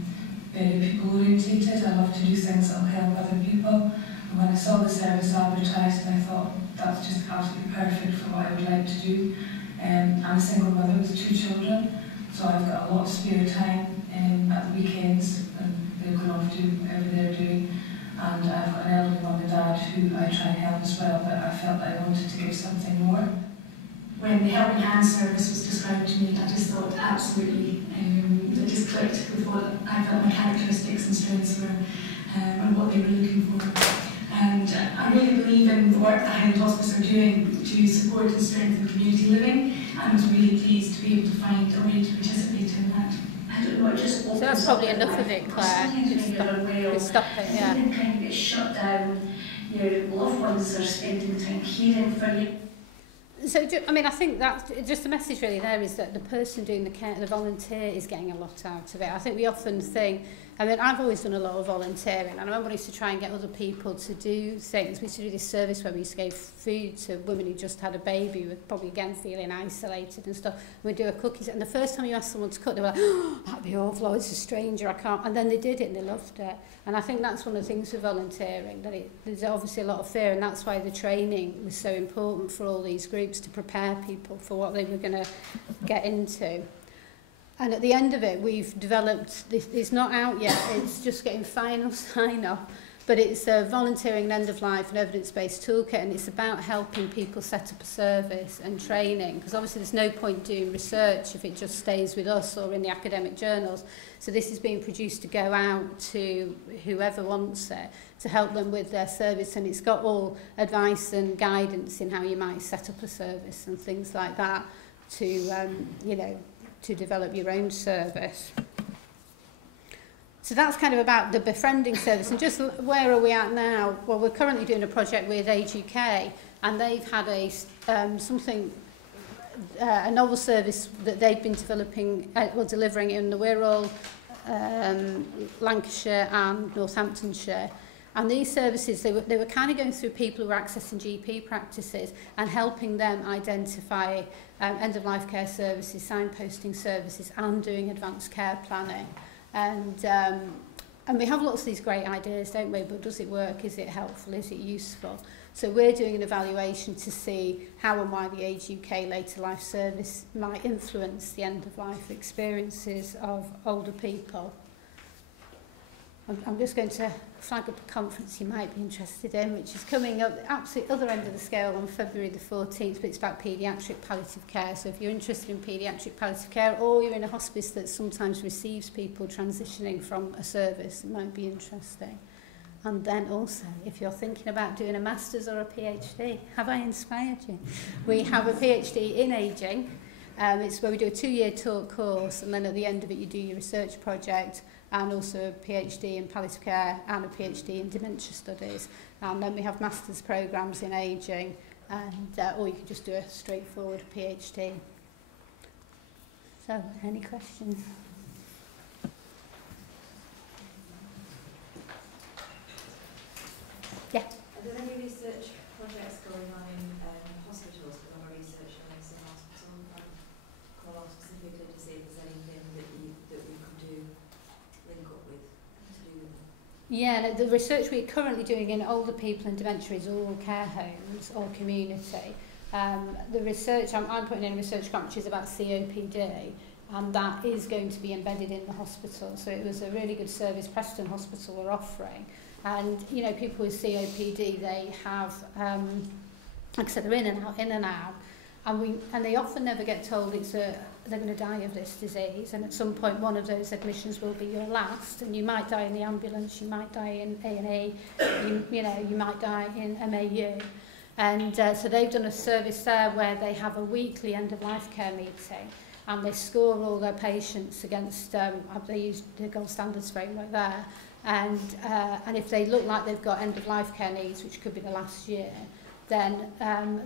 very people-orientated. I love to do things that will help other people. And when I saw the service advertised, I thought that's just absolutely perfect for what I would like to do. I'm a single mother with 2 children, so I've got a lot of spare time at the weekends, and they're going off to do whatever they're doing. And I've got an elderly mum and dad who I try and help as well, but I felt that I wanted to give something more. When the Helping Hand service was described to me, I just thought absolutely, it just clicked with what I felt my characteristics and strengths were, and what they were looking for. And I really believe in the work that Highland Hospice are doing to support and strengthen community living, and I was really pleased to be able to find a way to participate in that. I don't know, it just opens So that's probably up enough of it, Claire. Stop it, yeah. Everything kind of gets shut down, your loved ones are spending time caring for you. So, I mean, I think that's just the message really there is that the person doing the care, the volunteer, is getting a lot out of it. I think we often think, I mean, I've always done a lot of volunteering, and I remember I used to try and get other people to do things. We used to do this service where we used to give food to women who just had a baby, who were probably again feeling isolated and stuff. We'd do a cookies, and the first time you asked someone to cook, they were like, oh, that'd be awful, oh, it's a stranger, I can't. And then they did it and they loved it. And I think that's one of the things with volunteering, that there's obviously a lot of fear, and that's why the training was so important for all these groups to prepare people for what they were going to get into. And at the end of it, we've developed, this, it's not out yet, it's just getting final sign-off, but it's a volunteering and end-of-life and evidence-based toolkit, and it's about helping people set up a service and training, because obviously there's no point doing research if it just stays with us or in the academic journals. So this is being produced to go out to whoever wants it, to help them with their service, and it's got all advice and guidance in how you might set up a service and things like that to, you know, to develop your own service. So that's kind of about the befriending service. And just where are we at now? Well, we're currently doing a project with AGE UK, and they've had a a novel service that they've been developing, delivering in the Wirral, Lancashire and Northamptonshire. And these services, they were kind of going through people who were accessing GP practices and helping them identify end-of-life care services, signposting services, and doing advanced care planning. And we have lots of these great ideas, don't we? But does it work? Is it helpful? Is it useful? So we're doing an evaluation to see how and why the AGE UK later life service might influence the end-of-life experiences of older people. I'm just going to flag up a conference you might be interested in, which is coming up the absolute other end of the scale on February the 14th, but it's about paediatric palliative care. So if you're interested in paediatric palliative care, or you're in a hospice that sometimes receives people transitioning from a service, it might be interesting. And then also, if you're thinking about doing a master's or a PhD, have I inspired you? We have a PhD in ageing. It's where we do a 2-year taught course, and then at the end of it you do your research project, and also a PhD in palliative care and a PhD in dementia studies. And then we have master's programmes in ageing, and or you can just do a straightforward PhD. So, any questions? Yeah. Are there any research projects going on in hospitals? Because I'm a researcher in some hospital, and call on specifically to see if there's anything that we could do, link up with, to do with them. Yeah, the research we're currently doing in older people and dementia is all care homes or community. The research, I'm putting in a research grant which is about COPD, and that is going to be embedded in the hospital. So it was a really good service Preston Hospital were offering. And, you know, people with COPD, they have, like I said, they're in and out. And they often never get told they're going to die of this disease. And at some point, one of those admissions will be your last. And you might die in the ambulance, you might die in A&E, you might die in MAU. And so they've done a service there where they have a weekly end-of-life care meeting. And they score all their patients against, they use the gold standards framework there. And if they look like they've got end-of-life care needs, which could be the last year, then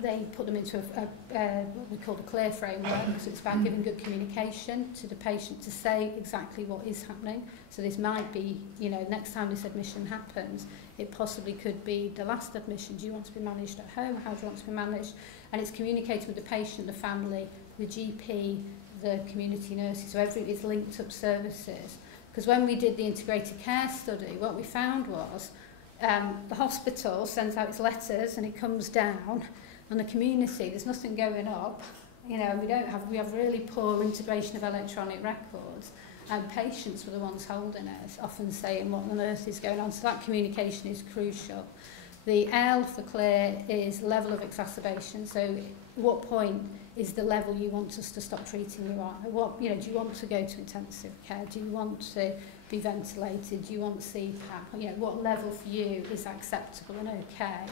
they put them into what we call the CLEAR framework. So it's about giving good communication to the patient to say exactly what is happening. So this might be, you know, next time this admission happens, it possibly could be the last admission. Do you want to be managed at home? How do you want to be managed? And it's communicating with the patient, the family, the GP, the community nurses. So it's linked up services. Because when we did the integrated care study, what we found was the hospital sends out its letters and it comes down, and the community, there's nothing going up. You know, we have really poor integration of electronic records, and patients were the ones holding it, often saying what on earth is going on. So that communication is crucial. The L for CLEAR is level of exacerbation. So at what point is the level you want us to stop treating you at? What, you know, do you want to go to intensive care? Do you want to be ventilated? Do you want CPAP? You know, what level for you is acceptable and okay?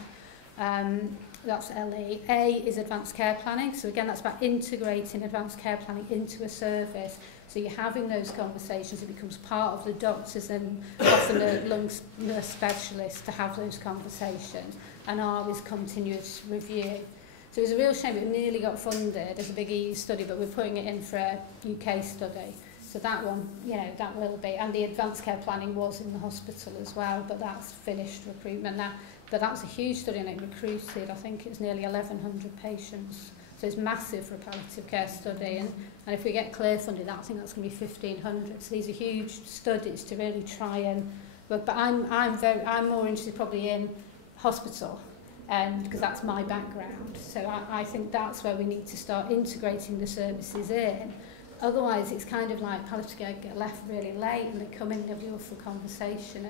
That's LE. A is advanced care planning. So again, that's about integrating advanced care planning into a service. So you're having those conversations. It becomes part of the doctors and often the lung nurse specialists to have those conversations. And R is continuous review. So it was a real shame. It nearly got funded as a big EU study, but we're putting it in for a UK study. So that one, you know, that will be. And the advanced care planning was in the hospital as well, but that's finished recruitment now. But that was a huge study, and it recruited, I think it was nearly 1,100 patients. So it's massive for a palliative care study. And if we get clear funding, I think that's going to be 1,500. So these are huge studies to really try and... But I'm more interested probably in hospital, because that's my background. So I think that's where we need to start integrating the services in. Otherwise, it's kind of like palliative care get left really late, and they come in and have the awful conversation.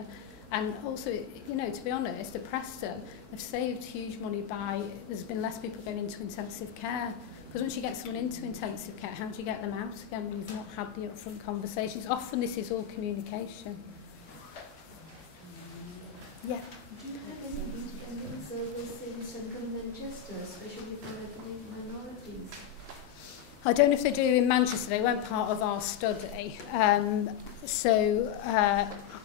And also, you know, to be honest, at Preston, they've saved huge money by, there's been less people going into intensive care. Because once you get someone into intensive care, how do you get them out again when you've not had the upfront conversations? Often this is all communication. Yeah. Do you have any independent service in central Manchester, especially for ethnic minorities? I don't know if they do in Manchester. They weren't part of our study.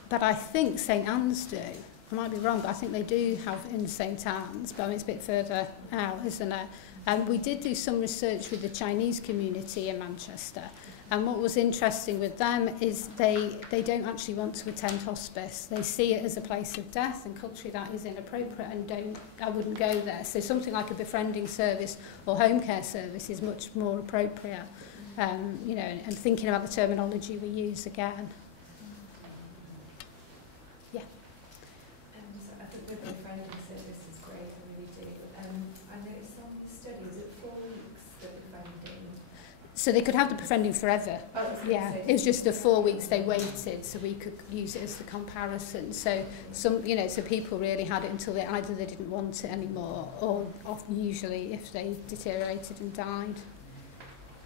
But I think St Anne's do. I might be wrong, but I think they do have in St Anne's, but I mean, it's a bit further out, isn't it? We did do some research with the Chinese community in Manchester, and what was interesting with them is they don't actually want to attend hospice. They see it as a place of death, and culturally that is inappropriate, and I wouldn't go there. So something like a befriending service or home care service is much more appropriate, you know, and thinking about the terminology we use again. The befriending service is great, I really do. I noticed on the study, was it 4 weeks, the befriending? So they could have the befriending forever. Oh, yeah, it was just the 4 weeks they waited, so we could use it as the comparison. So some, you know, so people really had it until either they didn't want it anymore, or usually if they deteriorated and died.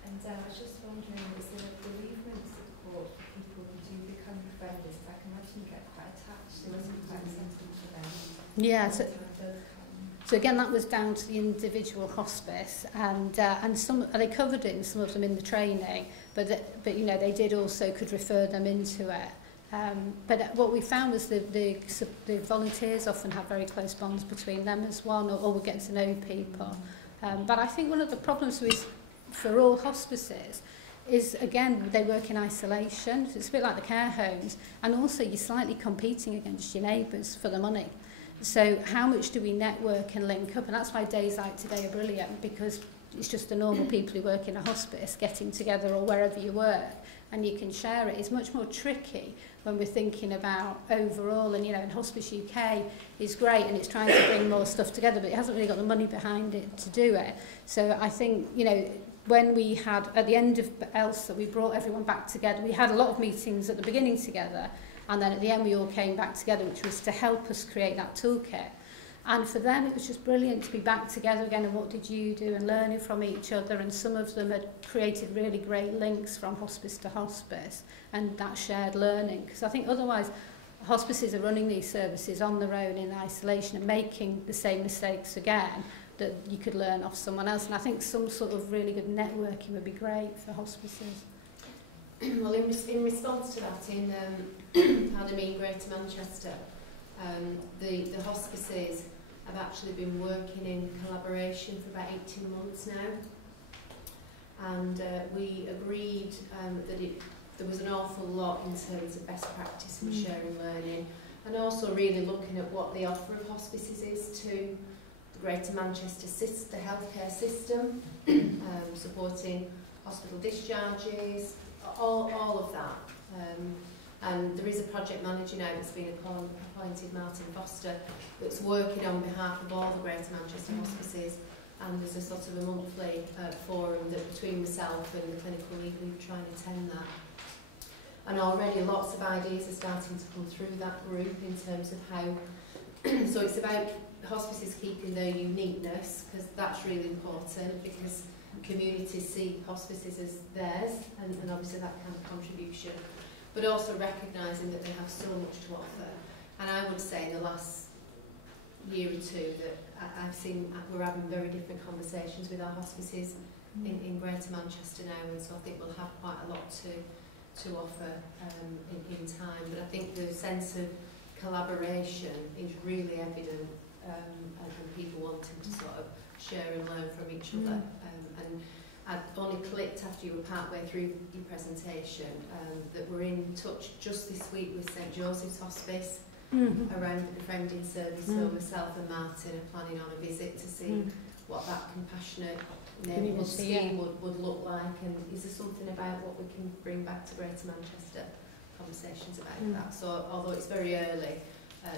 And I was just wondering, is there a bereavement support for people who do become befrienders? I can imagine you get quite attached. There wasn't quite something for them. Yeah, so again, that was down to the individual hospice, and some they covered it, and some of them in the training, but you know, they did also could refer them into it. But what we found was the volunteers often have very close bonds between them as one, or we get to know people. But I think one of the problems for all hospices is, again, they work in isolation. So it's a bit like the care homes, and also you're slightly competing against your neighbours for the money. So how much do we network and link up? And that's why days like today are brilliant, because it's just the normal people who work in a hospice getting together, or wherever you work, and you can share it. It's much more tricky when we're thinking about overall, and you know, and Hospice UK is great, and it's trying to bring more stuff together, but it hasn't really got the money behind it to do it. So I think, you know, when we had, at the end of ELSA, we brought everyone back together. We had a lot of meetings at the beginning together, and then at the end we all came back together, which was to help us create that toolkit. And for them it was just brilliant to be back together again, and what did you do, and learning from each other. And some of them had created really great links from hospice to hospice, and that shared learning. Because I think otherwise hospices are running these services on their own in isolation and making the same mistakes again that you could learn off someone else. And I think some sort of really good networking would be great for hospices. Well, in response to that, in Palliative, Greater Manchester, the hospices have actually been working in collaboration for about 18 months now, and we agreed that there was an awful lot in terms of best practice and sharing learning, and also really looking at what the offer of hospices is to the Greater Manchester the healthcare system, supporting hospital discharges, all of that. And there is a project manager now that's been appointed, Martin Foster, that's working on behalf of all the Greater Manchester hospices, and there's a sort of a monthly forum that between myself and the clinical lead we try and attend that. And already lots of ideas are starting to come through that group in terms of how, so it's about hospices keeping their uniqueness, because that's really important, because communities see hospices as theirs, and obviously that kind of contribution, but also recognising that they have so much to offer. And I would say in the last year or two that I've seen we're having very different conversations with our hospices in Greater Manchester now, and so I think we'll have quite a lot to offer in time. But I think the sense of collaboration is really evident, and people wanting to sort of share and learn from each other. And I'd only clicked after you were partway through your presentation that we're in touch just this week with St Joseph's Hospice around the befriending service. So myself and Martin are planning on a visit to see what that compassionate neighbourhood scheme would look like, and is there something about what we can bring back to Greater Manchester? Conversations about that. So although it's very early,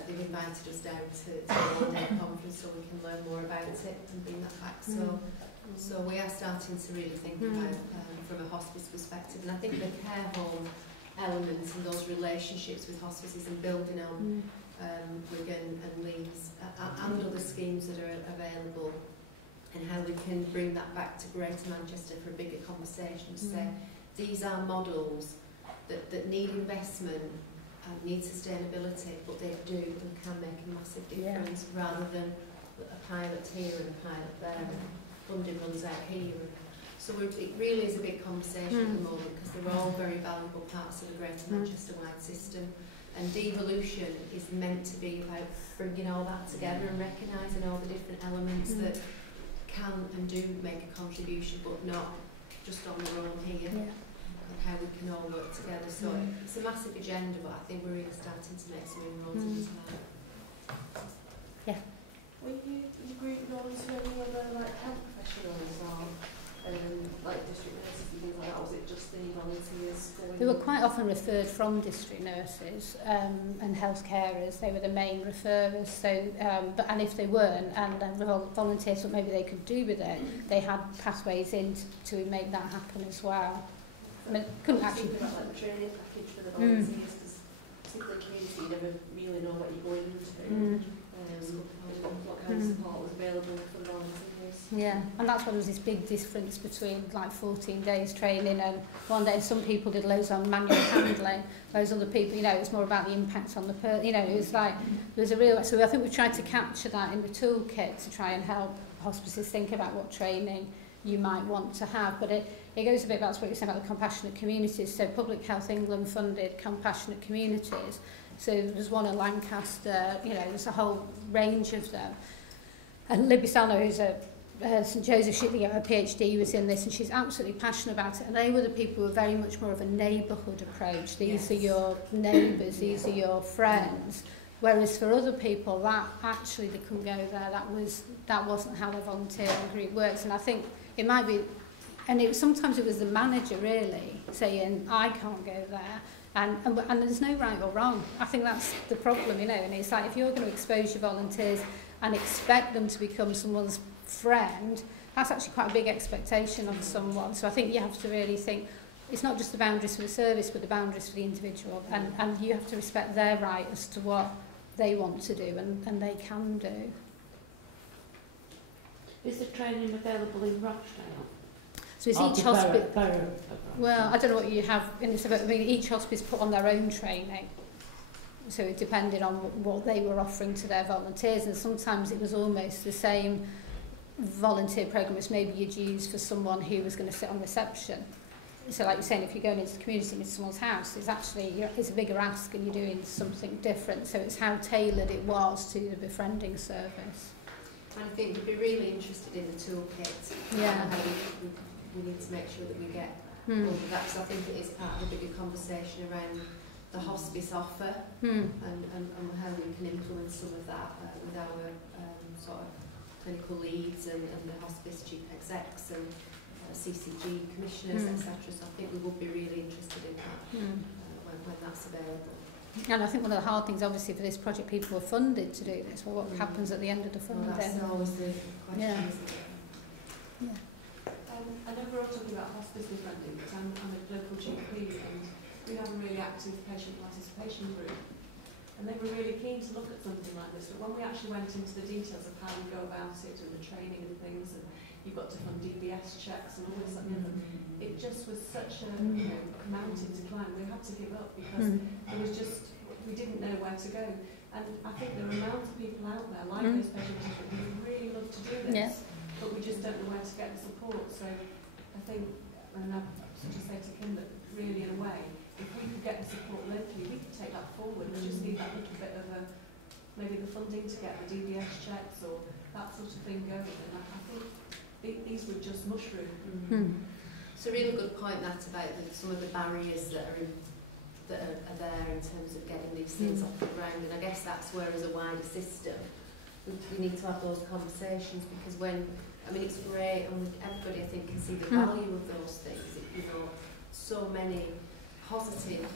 they've invited us down to a one-day conference so we can learn more about it and bring that back. So we are starting to really think about from a hospice perspective, and I think the care home elements and those relationships with hospices and building on Wigan and Leeds and other schemes that are available, and how we can bring that back to Greater Manchester for a bigger conversation to say these are models that need investment, need sustainability, but they do and can make a massive difference, rather than a pilot here and a pilot there and funding runs out here. So it really is a big conversation at the moment, because they're all very valuable parts of the Greater Manchester-wide system. And devolution is meant to be about bringing all that together and recognising all the different elements that can and do make a contribution, but not just on their own here, and how we can all work together. So it's a massive agenda, but I think we're really starting to make some inroads in as well. Were you group known to any other like health professionals or like district nurses and things like that, or was it just the volunteers going? They were quite often referred from district nurses and health carers. They were the main referrers. So, and if they weren't, and volunteers what maybe they could do with it, they had pathways in to make that happen as well. I mean, couldn't actually. About like the training package for the volunteers, because particularly community, you never really know what you're going into. What kind of support was available for the volunteers. Yeah, and that's why there was this big difference between like 14 days training and one day. Some people did loads on manual handling, whereas other people, you know, it was more about the impact on the you know, it was like, there was a real, so I think we tried to capture that in the toolkit to try and help hospices think about what training you might want to have. But it goes a bit back to what you said about the compassionate communities. So Public Health England funded compassionate communities. So there's one in Lancaster, you know, there's a whole range of them. And Libby Sano, who's a St Joseph, she got her PhD, was in this, and she's absolutely passionate about it. And they were the people who were very much more of a neighbourhood approach. These are your neighbours, these are your friends. Whereas for other people, that actually they couldn't go there. That wasn't how their volunteering group works. And I think it might be, and sometimes it was the manager really saying, I can't go there. And there's no right or wrong. I think that's the problem, you know, and it's like if you're going to expose your volunteers and expect them to become someone's friend, that's actually quite a big expectation on someone. So I think you have to really think, it's not just the boundaries for the service, but the boundaries for the individual, and you have to respect their right as to what they want to do and they can do. Is the training available in Rochdale? So is each hospice? Well, I don't know what you have in this. I mean, each hospice put on their own training, so it depended on what they were offering to their volunteers, and sometimes it was almost the same volunteer programme as maybe you'd use for someone who was going to sit on reception. So, like you're saying, if you're going into the community, into someone's house, it's actually it's a bigger ask, and you're doing something different. So it's how tailored it was to the befriending service. And I think we'd be really interested in the toolkit. Yeah. We need to make sure that we get all of that, because I think it is part of a bigger conversation around the hospice offer and how we can influence some of that with our sort of clinical leads and the hospice chief execs and CCG commissioners, etc. So I think we would be really interested in that when that's available. And I think one of the hard things, obviously, for this project, people were funded to do this. Well, what happens at the end of the funding? Well, that's always the question, isn't it? Yeah. I know we're all talking about hospice befriending, but I'm a local GP and we have a really active patient participation group. And they were really keen to look at something like this, but when we actually went into the details of how we go about it and the training and things, and you've got to fund DBS checks and all this and the other, it just was such a mountain to climb. We had to give up because it was just, we didn't know where to go. And I think there are amounts of people out there, like those patients, who would really love to do this, but we just don't know where to get the support. So I think, and I just say to Kim that really in a way, if we could get the support locally, we could take that forward. We just need that little bit of a maybe the funding to get the DBS checks or that sort of thing going. And I think these would just mushroom. It's a really good point that about some of the barriers that are there in terms of getting these things off the ground, and I guess that's where, as a wider system, we need to have those conversations, because when, I mean, it's great, and everybody I think can see the value of those things. You know, so many positive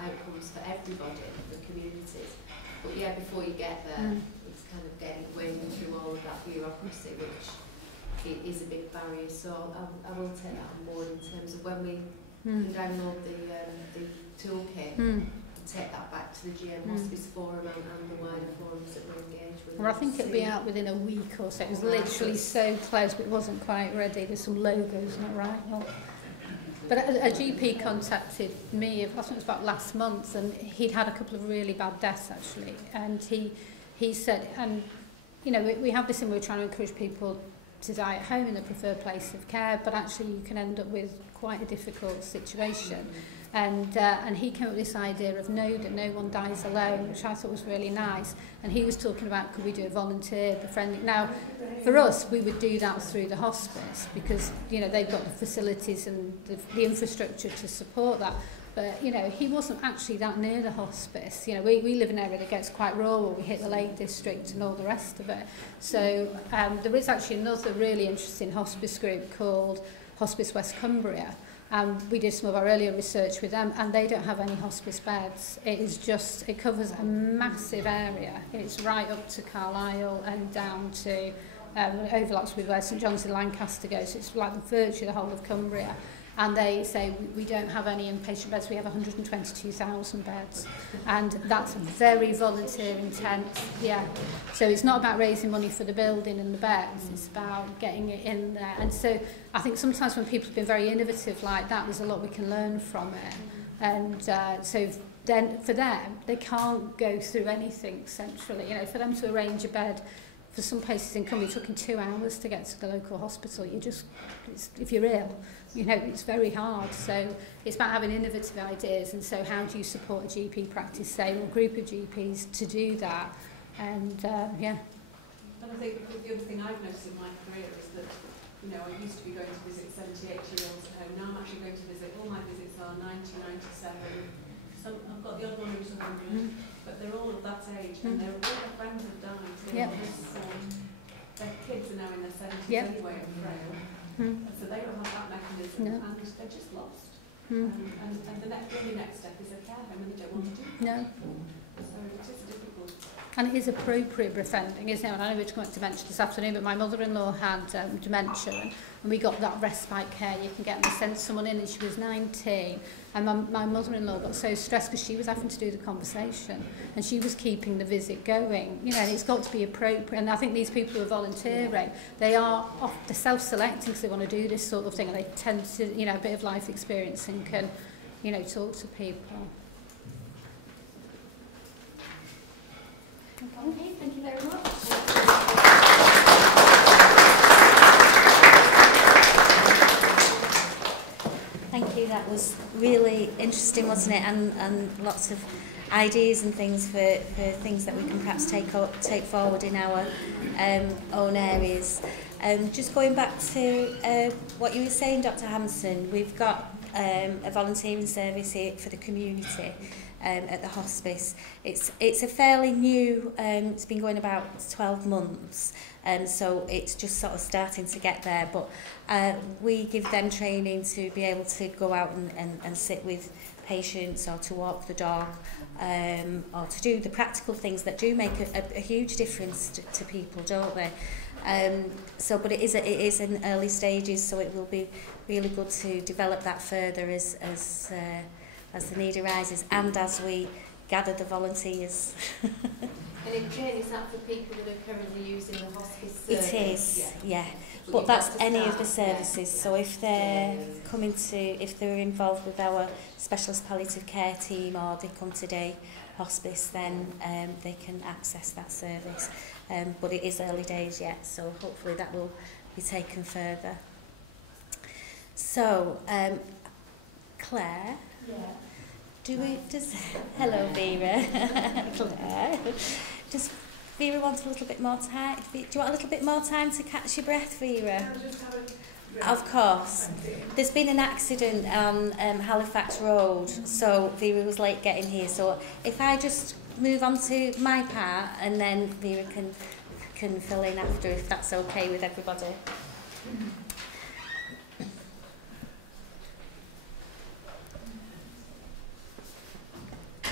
outcomes for everybody, the communities. But yeah, before you get there, it's kind of wading through all of that bureaucracy, which is a big barrier. So I will take that on board in terms of when we can download the toolkit and take that back to the GM Hospice Forum and the wider forums that we're engaged with. Well, I think it'll be out within a week or so. It was literally so close, but it wasn't quite ready. There's some logos, not right. Well, but a GP contacted me, I think it was about last month, and he'd had a couple of really bad deaths actually. And he said, and you know, we have this thing, we're trying to encourage people to die at home in their preferred place of care, but actually you can end up with quite a difficult situation. And he came up with this idea of that no one dies alone, which I thought was really nice. And he was talking about, could we do a volunteer befriending? Now, for us, we would do that through the hospice, because, you know, they've got the facilities and the infrastructure to support that. But, you know, he wasn't actually that near the hospice. You know, we live in an area that gets quite rural. We hit the Lake District and all the rest of it. So there is actually another really interesting hospice group called Hospice West Cumbria. We did some of our earlier research with them, and they don't have any hospice beds. It covers a massive area. It's right up to Carlisle and down to overlaps with where St John's in Lancaster goes. It's like virtually the whole of Cumbria. And they say we don't have any inpatient beds. We have 122,000 beds, and that's very volunteer intense. Yeah, so it's not about raising money for the building and the beds. It's about getting it in there. And so I think sometimes when people have been very innovative like that, there's a lot we can learn from it. And so then for them, they can't go through anything centrally. You know, for them to arrange a bed. For some places in Cumbria, it took 2 hours to get to the local hospital. If you're ill, you know, it's very hard. So it's about having innovative ideas. And so how do you support a GP practice, say, or a group of GPs to do that? And, yeah. And I think the other thing I've noticed in my career is that, you know, I used to be going to visit 78-year-olds at home. Now I'm actually going to visit, all my visits are 90, 97. I've got the odd one who's 100. But they're all of that age, and all their friends have died. Their kids are now in their 70s anyway and frail. And so they don't have that mechanism, and they're just lost. And the really next step is a care home, and they don't want to do that. So it is difficult. And it is appropriate befriending, isn't it? And I know we're talking about dementia this afternoon, but my mother-in-law had dementia, and we got that respite care you can get. And they sent someone in, and she was 19. And my mother-in-law got so stressed because she was having to do the conversation, and she was keeping the visit going. You know, and it's got to be appropriate. And I think these people who are volunteering, they're self-selecting because they want to do this sort of thing, and they tend to, you know, a bit of life experience and can, you know, talk to people. Okay, thank you very much. Thank you, that was really interesting, wasn't it? And lots of ideas and things for things that we can perhaps take forward in our own areas. Just going back to what you were saying, Dr. Hampson, we've got a volunteering service here for the community. At the hospice. It's a fairly new, it's been going about 12 months, so it's just sort of starting to get there, but we give them training to be able to go out and sit with patients, or to walk the dog, or to do the practical things that do make a huge difference to people, don't they? But it is in early stages, so it will be really good to develop that further as the need arises, and as we gather the volunteers. And Jane, is that for people that are currently using the hospice service? It is, yeah. But that's any of the services. So if they're if they're involved with our specialist palliative care team, or they come to day hospice, then they can access that service. But it is early days yet, so hopefully that will be taken further. So, Claire. Yeah. Hello Vera. Claire. Does Vera want a little bit more time? Do you want a little bit more time to catch your breath, Vera? Of course. There's been an accident on Halifax Road, so Vera was late getting here. So if I just move on to my part, and then Vera can fill in after, if that's okay with everybody.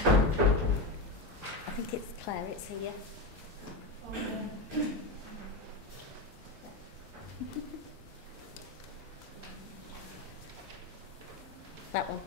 I think it's Claire, it's here. That one.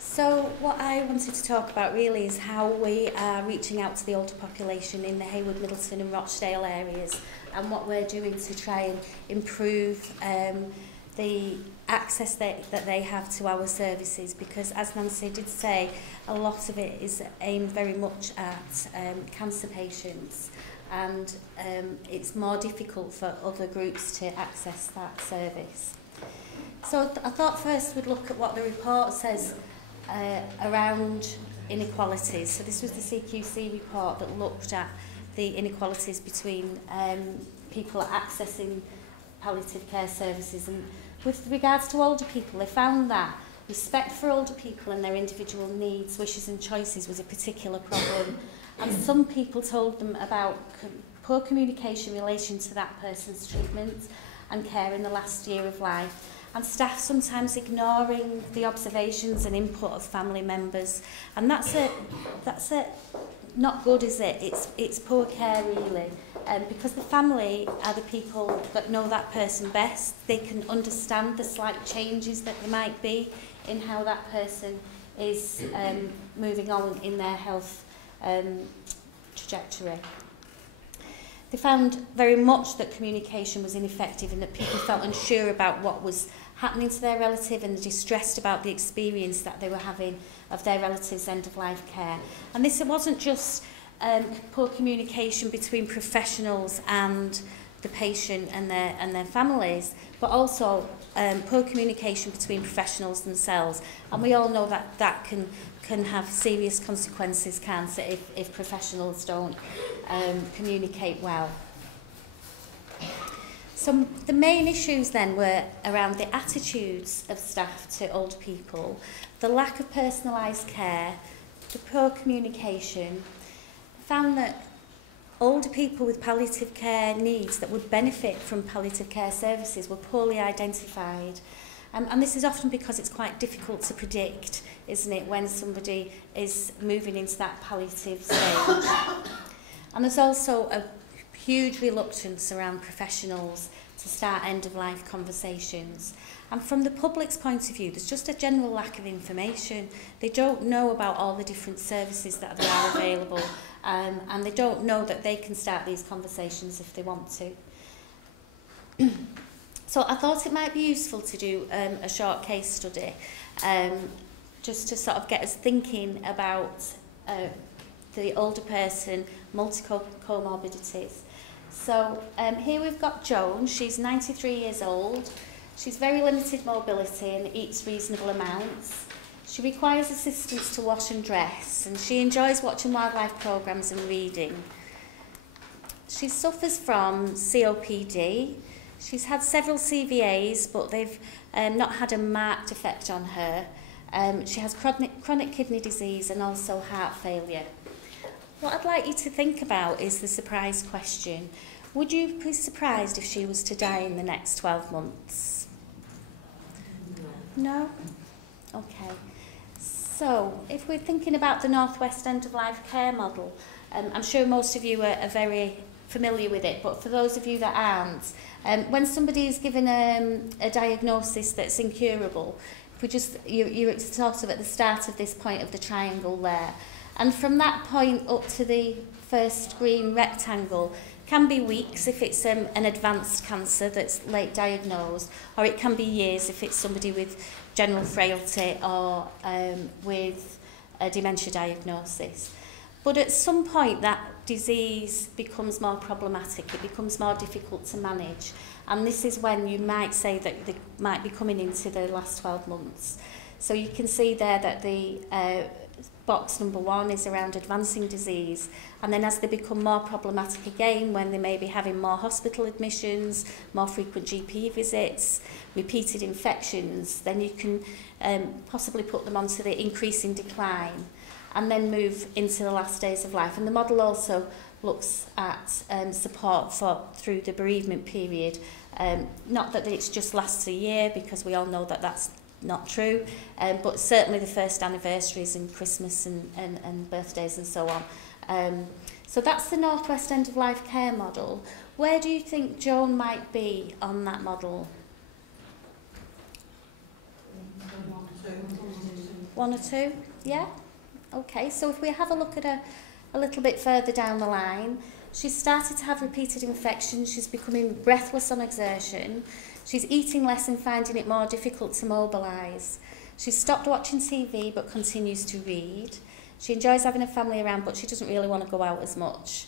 So what I wanted to talk about really is how we are reaching out to the older population in the Hayward, Middleton and Rochdale areas, and what we're doing to try and improve the access that they have to our services, because as Nancy did say, a lot of it is aimed very much at cancer patients, and it's more difficult for other groups to access that service. So I thought first we'd look at what the report says around inequalities. So this was the CQC report that looked at the inequalities between people accessing palliative care services, and with regards to older people, they found that respect for older people and their individual needs, wishes and choices was a particular problem. And some people told them about poor communication in relation to that person's treatment and care in the last year of life. And staff sometimes ignoring the observations and input of family members. And that's not good, is it? It's poor care, really. Because the family are the people that know that person best. They can understand the slight changes that there might be in how that person is moving on in their health trajectory. They found very much that communication was ineffective and that people felt unsure about what was happening to their relative and distressed about the experience that they were having of their relative's end-of-life care. And this wasn't just poor communication between professionals and the patient and their families, but also poor communication between professionals themselves. And we all know that that can have serious consequences, can't it, if professionals don't communicate well. So the main issues then were around the attitudes of staff to older people, the lack of personalised care, the poor communication. Found that older people with palliative care needs that would benefit from palliative care services were poorly identified. And this is often because it's quite difficult to predict, isn't it, when somebody is moving into that palliative stage. And there's also a huge reluctance around professionals to start end-of-life conversations. And from the public's point of view, there's just a general lack of information. They don't know about all the different services that are available, and they don't know that they can start these conversations if they want to. So I thought it might be useful to do a short case study, just to sort of get us thinking about the older person, multi-comorbidities. So here we've got Joan. She's 93 years old. She's very limited mobility and eats reasonable amounts. She requires assistance to wash and dress, and she enjoys watching wildlife programmes and reading. She suffers from COPD. She's had several CVAs, but they've not had a marked effect on her. She has chronic kidney disease and also heart failure. What I'd like you to think about is the surprise question. Would you be surprised if she was to die in the next 12 months? No? Okay. So, if we're thinking about the North West end-of-life care model, I'm sure most of you are very familiar with it, but for those of you that aren't, when somebody is given a diagnosis that's incurable, if we just, you're sort of at the start of this point of the triangle there, and from that point up to the first green rectangle can be weeks if it's an advanced cancer that's late diagnosed, or it can be years if it's somebody with general frailty or with a dementia diagnosis. But at some point that disease becomes more problematic, it becomes more difficult to manage. And this is when you might say that they might be coming into the last 12 months. So you can see there that the box number 1 is around advancing disease, and then as they become more problematic again, when they may be having more hospital admissions, more frequent GP visits, repeated infections, then you can possibly put them onto the increasing decline and then move into the last days of life. And the model also looks at support through the bereavement period. Not that it just lasts a year, because we all know that that's not true, but certainly the first anniversaries and Christmas and birthdays and so on. So that's the North West End of Life Care model. Where do you think Joan might be on that model? 1 or 2? Yeah? Okay, so if we have a look at her a little bit further down the line, she's started to have repeated infections, she's becoming breathless on exertion, she's eating less and finding it more difficult to mobilise. She's stopped watching TV but continues to read. She enjoys having a family around, but she doesn't really want to go out as much.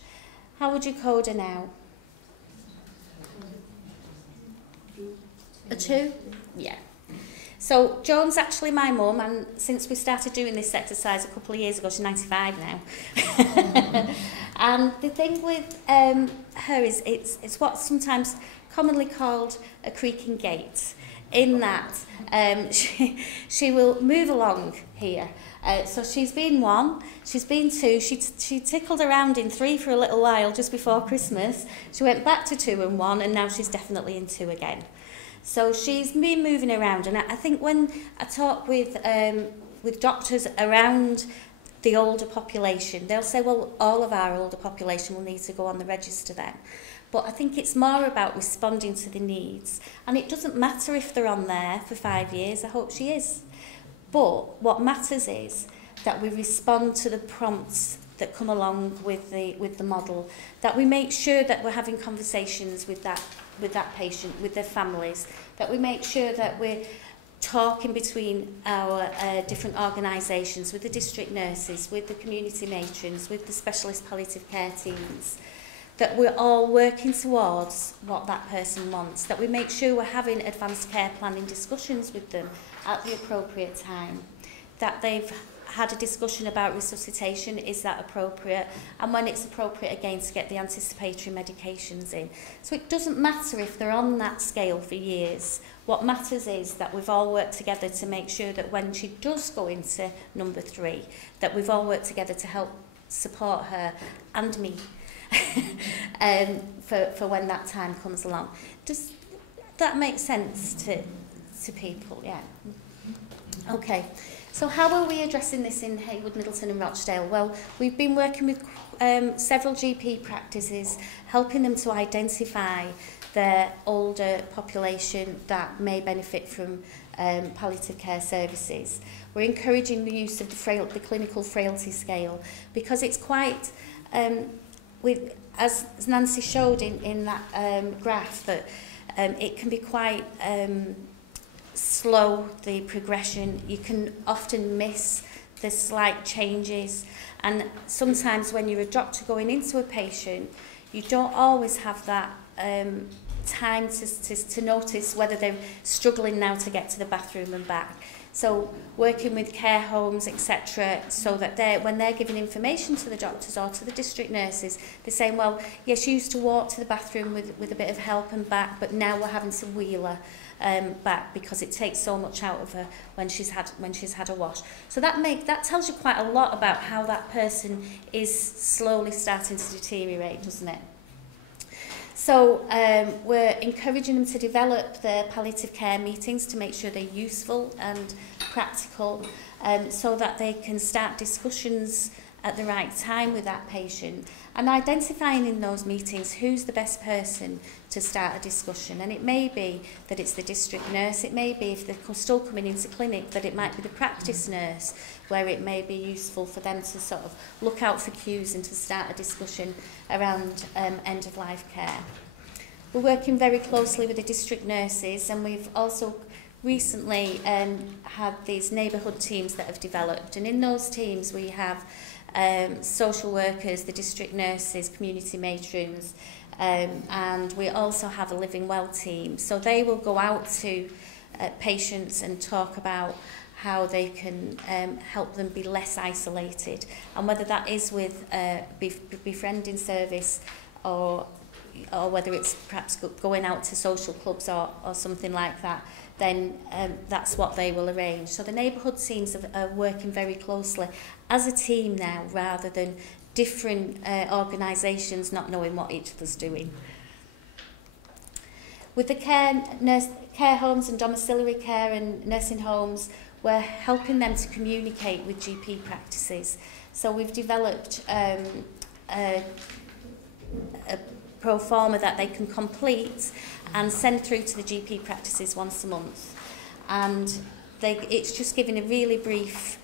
How would you code her now? A 2? Yeah. So Joan's actually my mum, and since we started doing this exercise a couple of years ago, she's 95 now. And the thing with her is it's what's sometimes commonly called a creaking gait, in that she will move along here. So she's been 1, she's been 2, she tickled around in 3 for a little while just before Christmas. She went back to 2 and 1, and now she's definitely in 2 again. So she's been moving around, and I think when I talk with doctors around the older population, they'll say, well, all of our older population will need to go on the register then. But I think it's more about responding to the needs, and it doesn't matter if they're on there for 5 years. I hope she is. But what matters is that we respond to the prompts that come along with the model, that we make sure that we're having conversations with that patient, with their families, that we make sure that we're talking between our different organisations, with the district nurses, with the community matrons, with the specialist palliative care teams, that we're all working towards what that person wants, that we make sure we're having advanced care planning discussions with them at the appropriate time, that they've had a discussion about resuscitation, is that appropriate, and when it's appropriate again to get the anticipatory medications in. So it doesn't matter if they're on that scale for years. What matters is that we've all worked together to make sure that when she does go into number 3, that we've all worked together to help support her and me for when that time comes along. Does that make sense to people? Yeah. Okay. So how are we addressing this in Heywood, Middleton and Rochdale? Well, we've been working with several GP practices, helping them to identify their older population that may benefit from palliative care services. We're encouraging the use of the clinical frailty scale, because it's quite, as Nancy showed in that graph, that it can be quite slow, the progression. You can often miss the slight changes, and sometimes when you're a doctor going into a patient, you don't always have that time to notice whether they're struggling now to get to the bathroom and back. So working with care homes, etc., so that when they're giving information to the doctors or to the district nurses, they're saying, well, yes, she used to walk to the bathroom with a bit of help and back, but now we're having to wheel her back because it takes so much out of her when she's had a wash. So that tells you quite a lot about how that person is slowly starting to deteriorate, doesn't it? So we're encouraging them to develop their palliative care meetings to make sure they're useful and practical, so that they can start discussions at the right time with that patient, and identifying in those meetings who's the best person to start a discussion. And it may be that it's the district nurse, it may be, if they're still coming into clinic, that it might be the practice nurse, where it may be useful for them to sort of look out for cues and to start a discussion around end-of-life care. We're working very closely with the district nurses, and we've also recently had these neighbourhood teams that have developed, and in those teams we have social workers, the district nurses, community matrons, and we also have a Living Well team. So they will go out to patients and talk about how they can help them be less isolated, and whether that is with befriending service or whether it's perhaps going out to social clubs or something like that, then that's what they will arrange. So the neighbourhood teams are working very closely as a team now, rather than different organisations not knowing what each other's doing. With the care homes and domiciliary care and nursing homes, we're helping them to communicate with GP practices. So we've developed a pro forma that they can complete and send through to the GP practices once a month. And it's just giving a really brief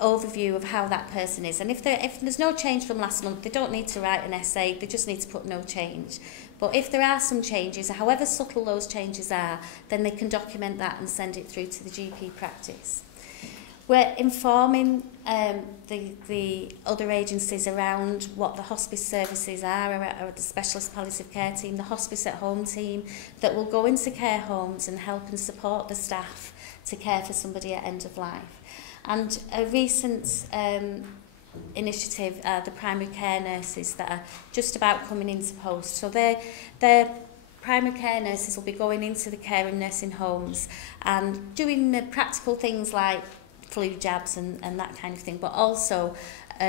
overview of how that person is. And if there's no change from last month, they don't need to write an essay, they just need to put no change. But if there are some changes, however subtle those changes are, then they can document that and send it through to the GP practice. We're informing the other agencies around what the hospice services are, or the specialist palliative care team, the hospice at home team, that will go into care homes and help and support the staff to care for somebody at end of life. And a recent initiative are the primary care nurses that are just about coming into post. So their primary care nurses will be going into the care and nursing homes and doing the practical things like flu jabs and that kind of thing, but also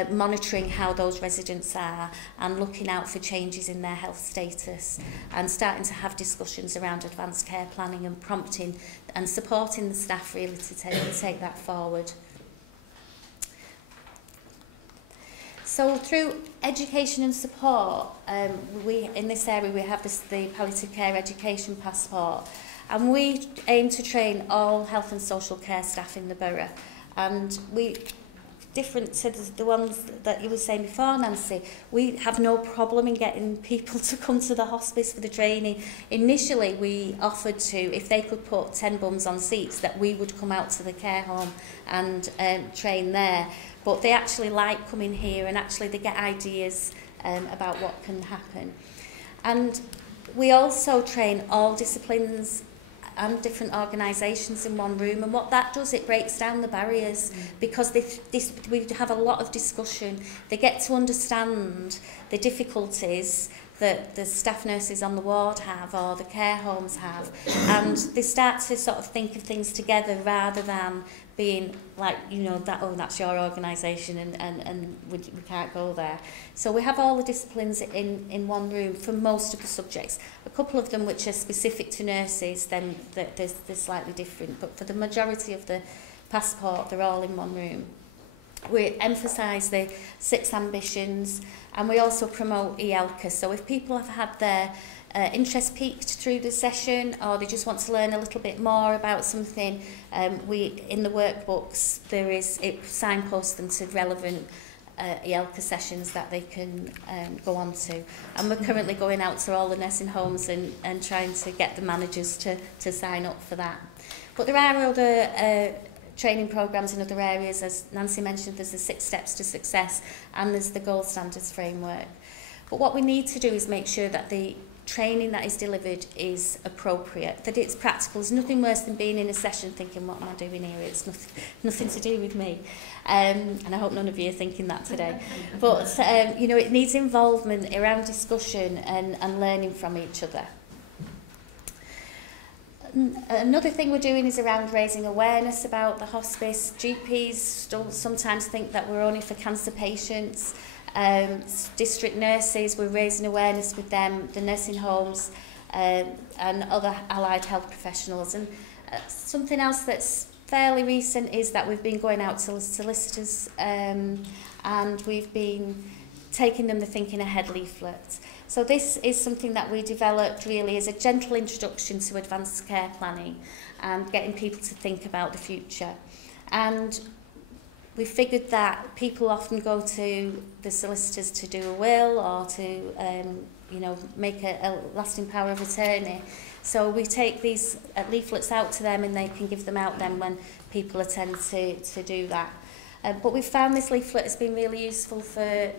monitoring how those residents are and looking out for changes in their health status, and starting to have discussions around advanced care planning and prompting and supporting the staff really to take that forward. So through education and support, in this area we have the Palliative Care Education Passport, and we aim to train all health and social care staff in the borough. And different to the ones that you were saying before, Nancy, we have no problem in getting people to come to the hospice for the training. Initially, we offered to, if they could put 10 bums on seats, that we would come out to the care home and train there. But they actually like coming here, and actually they get ideas about what can happen. And we also train all disciplines and different organisations in one room, and what that does, it breaks down the barriers, because we have a lot of discussion. They get to understand the difficulties that the staff nurses on the ward have, or the care homes have, and they start to sort of think of things together, rather than being like, you know, that's your organisation and we can't go there. So we have all the disciplines in one room for most of the subjects. A couple of them which are specific to nurses, then they're slightly different, but for the majority of the passport, they're all in one room. We emphasise the 6 ambitions, and we also promote ELCA. So if people have had their interest piqued through the session, or they just want to learn a little bit more about something, in the workbooks it signposts them to relevant ELCA sessions that they can go on to. And we're currently going out to all the nursing homes and trying to get the managers to sign up for that. But there are other training programmes in other areas. As Nancy mentioned, there's the 6 steps to success, and there's the gold standards framework. But what we need to do is make sure that the training that is delivered is appropriate, that it's practical. There's nothing worse than being in a session thinking, what am I doing here? It's nothing to do with me. And I hope none of you are thinking that today. But, you know, it needs involvement around discussion and learning from each other. Another thing we're doing is around raising awareness about the hospice. GPs still sometimes think that we're only for cancer patients. District nurses, we're raising awareness with them, the nursing homes, and other allied health professionals. And something else that's fairly recent is that we've been going out to solicitors, and we've been taking them the Thinking Ahead leaflet. So this is something that we developed really as a gentle introduction to advanced care planning and getting people to think about the future. And we figured that people often go to the solicitors to do a will, or to you know, make a lasting power of attorney. So we take these leaflets out to them, and they can give them out then when people attend to do that. But we've found this leaflet has been really useful for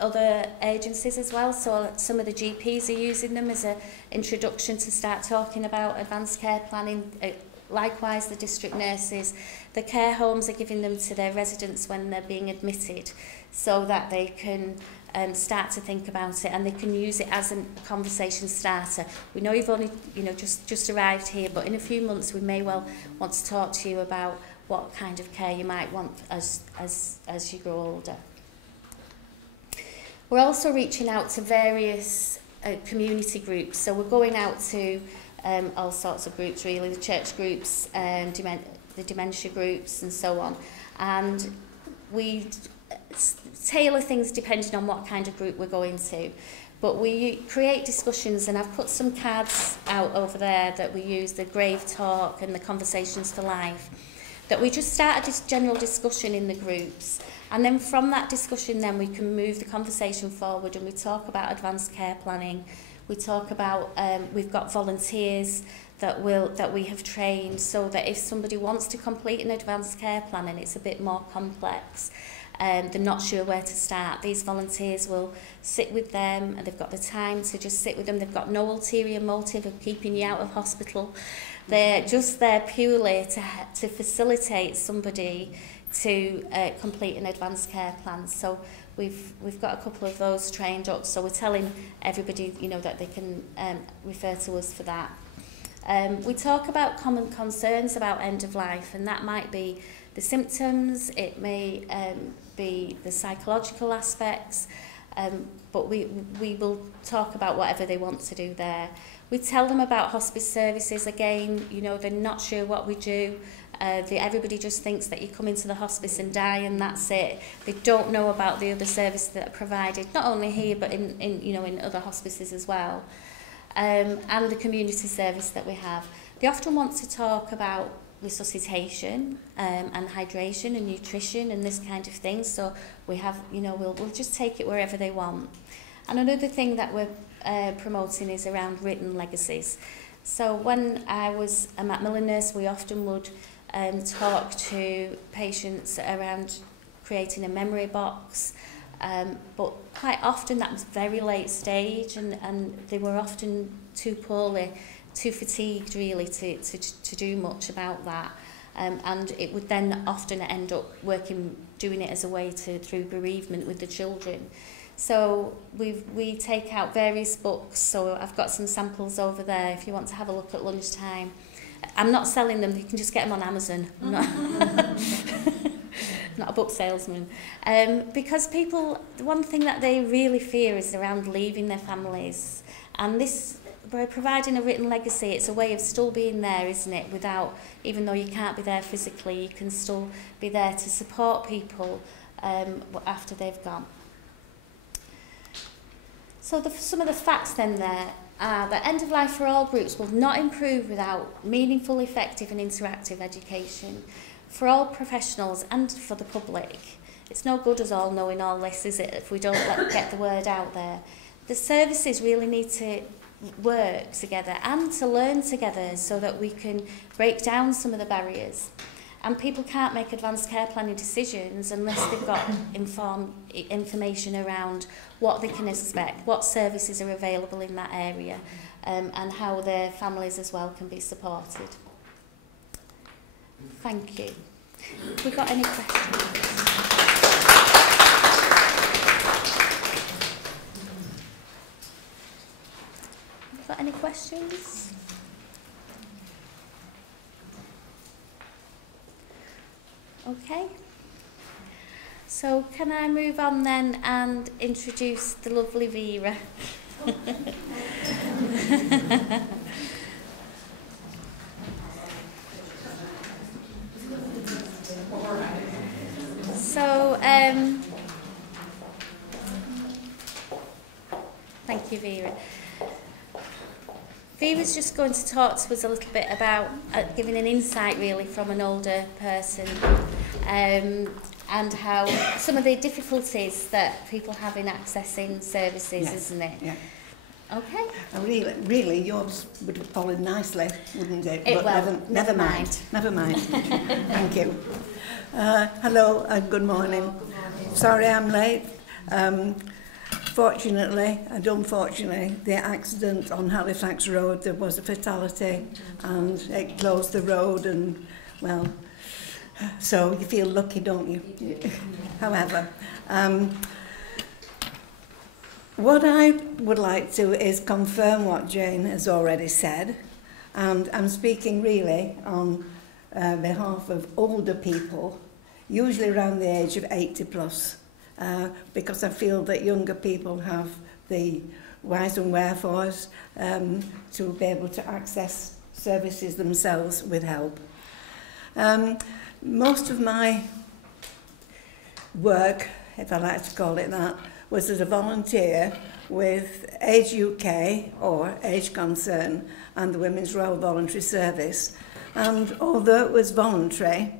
other agencies as well. So some of the GPs are using them as an introduction to start talking about advanced care planning. Likewise, the district nurses, the care homes are giving them to their residents when they're being admitted, so that they can start to think about it, and they can use it as a conversation starter. We know you've only just arrived here, but in a few months we may well want to talk to you about what kind of care you might want as you grow older. We're also reaching out to various community groups, so we're going out to all sorts of groups really, the church groups, the dementia groups and so on, and we tailor things depending on what kind of group we're going to. But we create discussions, and I've put some cards out over there that we use, the Grave Talk and the Conversations for Life, that we just start a general discussion in the groups, and then from that discussion then we can move the conversation forward, and we talk about advanced care planning. We talk about, we've got volunteers that we have trained, so that if somebody wants to complete an advanced care plan and it's a bit more complex, they're not sure where to start, these volunteers will sit with them, and they've got the time to just sit with them. They've got no ulterior motive of keeping you out of hospital. They're just there purely to facilitate somebody to complete an advanced care plan. So we've got a couple of those trained up, so we're telling everybody, that they can refer to us for that. We talk about common concerns about end of life, and that might be the symptoms, it may be the psychological aspects, but we will talk about whatever they want to do there. We tell them about hospice services. Again, they're not sure what we do. Everybody just thinks that you come into the hospice and die and that's it. They don't know about the other services that are provided, not only here but in other hospices as well, and the community service that we have. They often want to talk about resuscitation and hydration and nutrition and this kind of thing. So we have, we'll just take it wherever they want. And another thing that we're promoting is around written legacies. So when I was a Macmillan nurse, we often would talk to patients around creating a memory box, but quite often that was very late stage, and they were often too poorly, too fatigued really to do much about that, and it would then often end up doing it as a way through bereavement with the children. So we take out various books, so I've got some samples over there if you want to have a look at lunchtime. I'm not selling them, you can just get them on Amazon. I'm not a book salesman. Because people, the one thing that they really fear is around leaving their families. And this, by providing a written legacy, it's a way of still being there, isn't it? Even though you can't be there physically, you can still be there to support people after they've gone. So some of the facts then there are that end of life for all groups will not improve without meaningful, effective and interactive education for all professionals and for the public. It's no good us all knowing all this, is it, if we don't get the word out there. The services really need to work together and to learn together so that we can break down some of the barriers. And people can't make advanced care planning decisions unless they've got information around what they can expect, what services are available in that area, and how their families as well can be supported. Thank you. Have we got any questions? Have we got any questions? Okay, so can I move on then and introduce the lovely Vera? So, thank you, Vera. Vera's just going to talk to us a little bit about giving an insight really from an older person, and how some of the difficulties that people have in accessing services, isn't it? Yeah. Okay. Really, yours would have followed nicely, wouldn't it? It But will. never mind. Never mind. Thank you. Hello and good morning. Good morning. Sorry I'm late. Fortunately and unfortunately, the accident on Halifax Road, there was a fatality and it closed the road and, well, so you feel lucky, don't you? However, what I would like to is confirm what Jane has already said, and I'm speaking really on behalf of older people, usually around the age of 80 plus. Because I feel that younger people have the whys and wherefores to be able to access services themselves with help. Most of my work, if I like to call it that, was as a volunteer with AGE UK or Age Concern and the Women's Royal Voluntary Service. And although it was voluntary,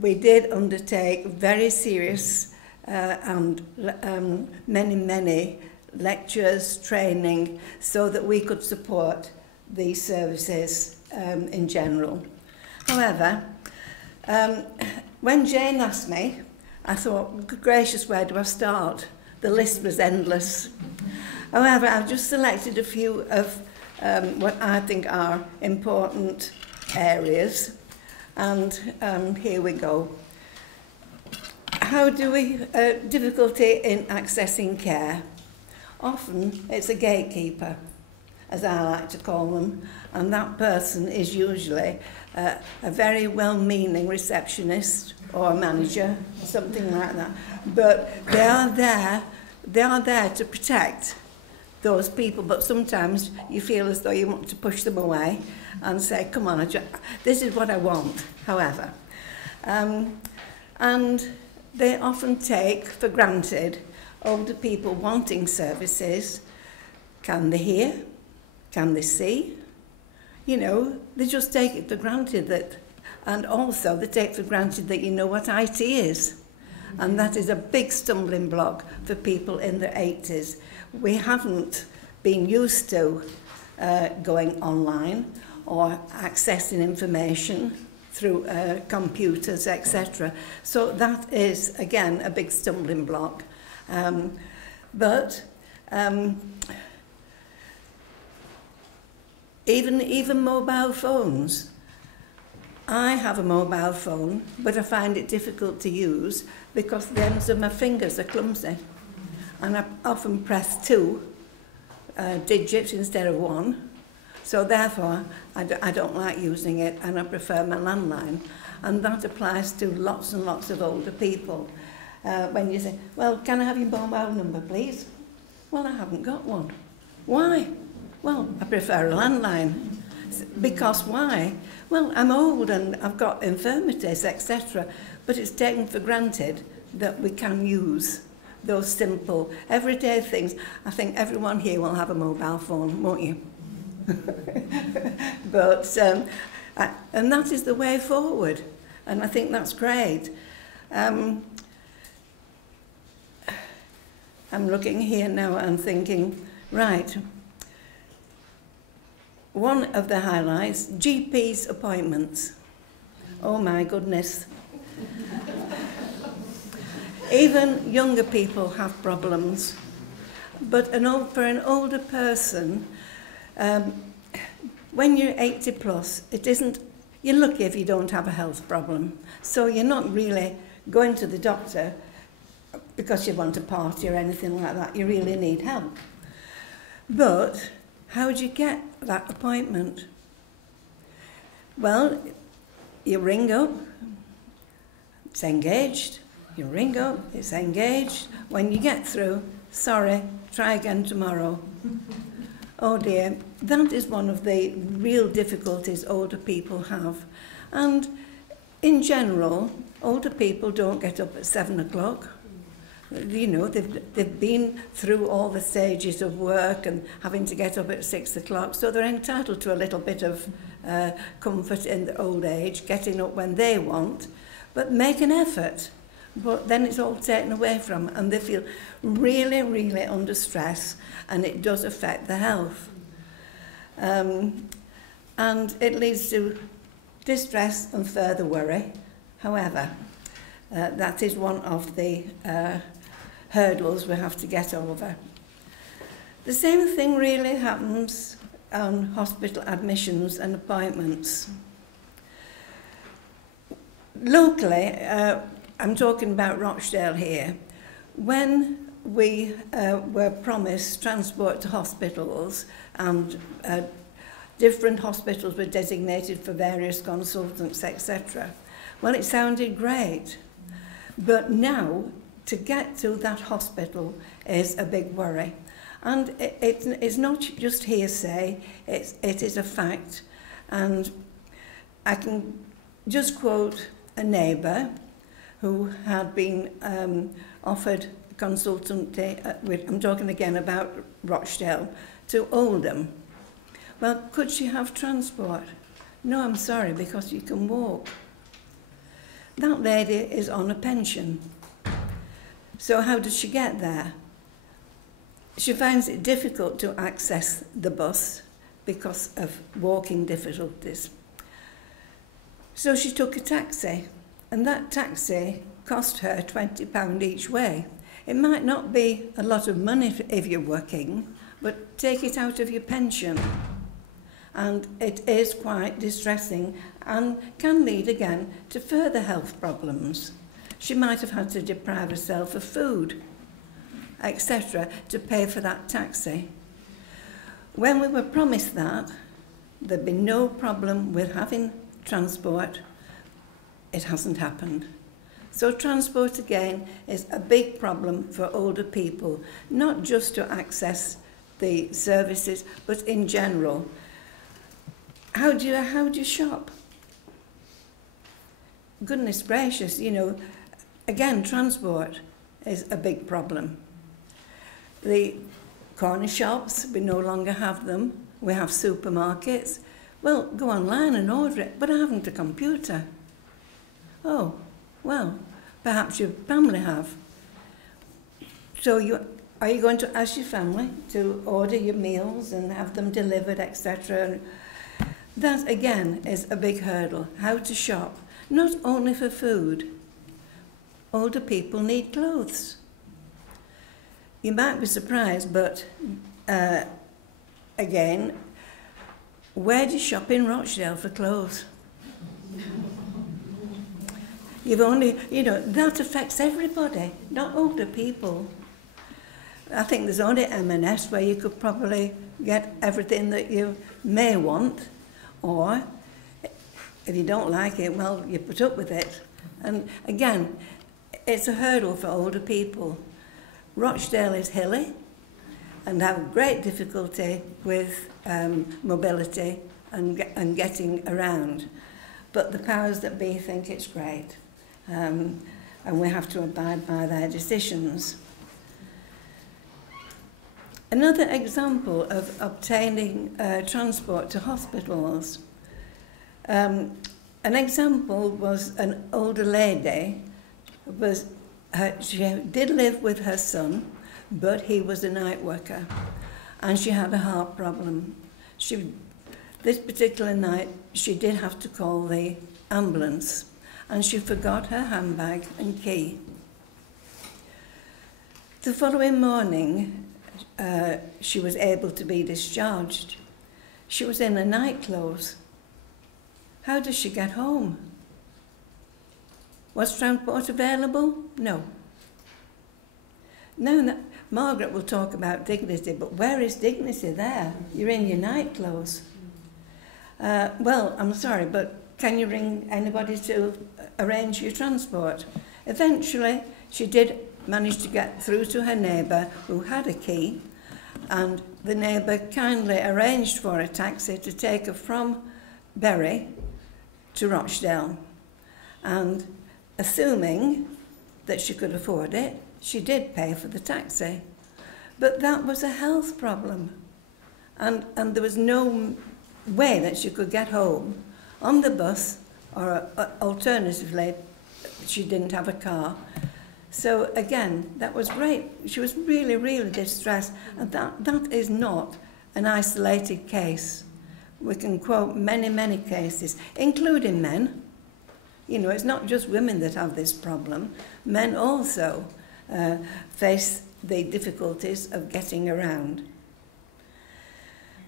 we did undertake very serious and many lectures, training, so that we could support these services in general. However, when Jane asked me, I thought, good gracious, where do I start? The list was endless. However, I've just selected a few of what I think are important areas, and here we go. How do we, difficulty in accessing care? Often it's a gatekeeper, as I like to call them, and that person is usually a very well-meaning receptionist or a manager, something like that. But they are there to protect those people, but sometimes you feel as though you want to push them away and say, come on, this is what I want, however. And they often take for granted older people wanting services. Can they hear? Can they see? You know, they just take it for granted that, and also they take for granted that you know what IT is. And that is a big stumbling block for people in their 80s. We haven't been used to going online or accessing information through computers, etc. So that is, again, a big stumbling block. Even mobile phones. I have a mobile phone, but I find it difficult to use because the ends of my fingers are clumsy. And I often press 2 digits instead of 1. So therefore, I don't like using it, and I prefer my landline. And that applies to lots and lots of older people. When you say, well, can I have your mobile number, please? Well, I haven't got one. Why? Well, I prefer a landline. Because why? Well, I'm old and I've got infirmities, etc. But it's taken for granted that we can use those simple, everyday things. I think everyone here will have a mobile phone, won't you? But and that is the way forward, and I think that's great. I'm looking here now and thinking, right, one of the highlights, GP's appointments. Oh my goodness. Even younger people have problems, but for an older person, when you're 80 plus, it isn't, you're lucky if you don't have a health problem. So you're not really going to the doctor because you want a party or anything like that. You really need help. But how do you get that appointment? Well, you ring up, it's engaged. You ring up, it's engaged. When you get through, sorry, try again tomorrow. Oh dear, that is one of the real difficulties older people have. And in general, older people don't get up at 7 o'clock. You know, they've been through all the stages of work and having to get up at 6 o'clock, so they're entitled to a little bit of comfort in their old age, getting up when they want, but make an effort. but then it's all taken away from them, and they feel really, really under stress, and it does affect their health. And it leads to distress and further worry. However, that is one of the hurdles we have to get over. The same thing really happens on hospital admissions and appointments. Locally, I'm talking about Rochdale here, when we were promised transport to hospitals and different hospitals were designated for various consultants, etc. Well, it sounded great, but now to get to that hospital is a big worry. And it's not just hearsay, it is a fact. And I can just quote a neighbour who had been offered consultancy, I'm talking again about Rochdale, to Oldham. Well, could she have transport? No, I'm sorry, because you can walk. That lady is on a pension. So how does she get there? She finds it difficult to access the bus because of walking difficulties. So she took a taxi, and that taxi cost her £20 each way. It might not be a lot of money if you're working, but take it out of your pension. And it is quite distressing and can lead again to further health problems. She might have had to deprive herself of food, etc., to pay for that taxi. When we were promised that, there'd be no problem with having transport. It hasn't happened. So transport again is a big problem for older people, not just to access the services, but in general. How do you shop? Goodness gracious, you know, again, transport is a big problem. The corner shops, we no longer have them. We have supermarkets. Well, go online and order it, but I haven't a computer. Oh, well, perhaps your family have. So are you going to ask your family to order your meals and have them delivered, etc.? That, again, is a big hurdle, how to shop, not only for food. Older people need clothes. You might be surprised, but again, where do you shop in Rochdale for clothes? You've only, you know, that affects everybody, not older people. I think there's only M&S where you could probably get everything that you may want, or if you don't like it, well, you put up with it. And again, it's a hurdle for older people. Rochdale is hilly and have great difficulty with mobility and getting around. But the powers that be think it's great. And we have to abide by their decisions. Another example of obtaining transport to hospitals. An example was an older lady. She did live with her son, but he was a night worker, and she had a heart problem. This particular night, she did have to call the ambulance, and she forgot her handbag and key. The following morning, she was able to be discharged. She was in her night clothes. How does she get home? Was transport available? No. Now, Margaret will talk about dignity, but where is dignity there? You're in your night clothes. Well, I'm sorry, but can you ring anybody to arrange your transport? Eventually, she did manage to get through to her neighbour who had a key, and the neighbour kindly arranged for a taxi to take her from Bury to Rochdale. And assuming that she could afford it, she did pay for the taxi. But that was a health problem. And there was no way that she could get home on the bus, or alternatively, she didn't have a car. So again, that was great. She was really, really distressed. And that is not an isolated case. We can quote many, many cases, including men. You know, it's not just women that have this problem. Men also face the difficulties of getting around,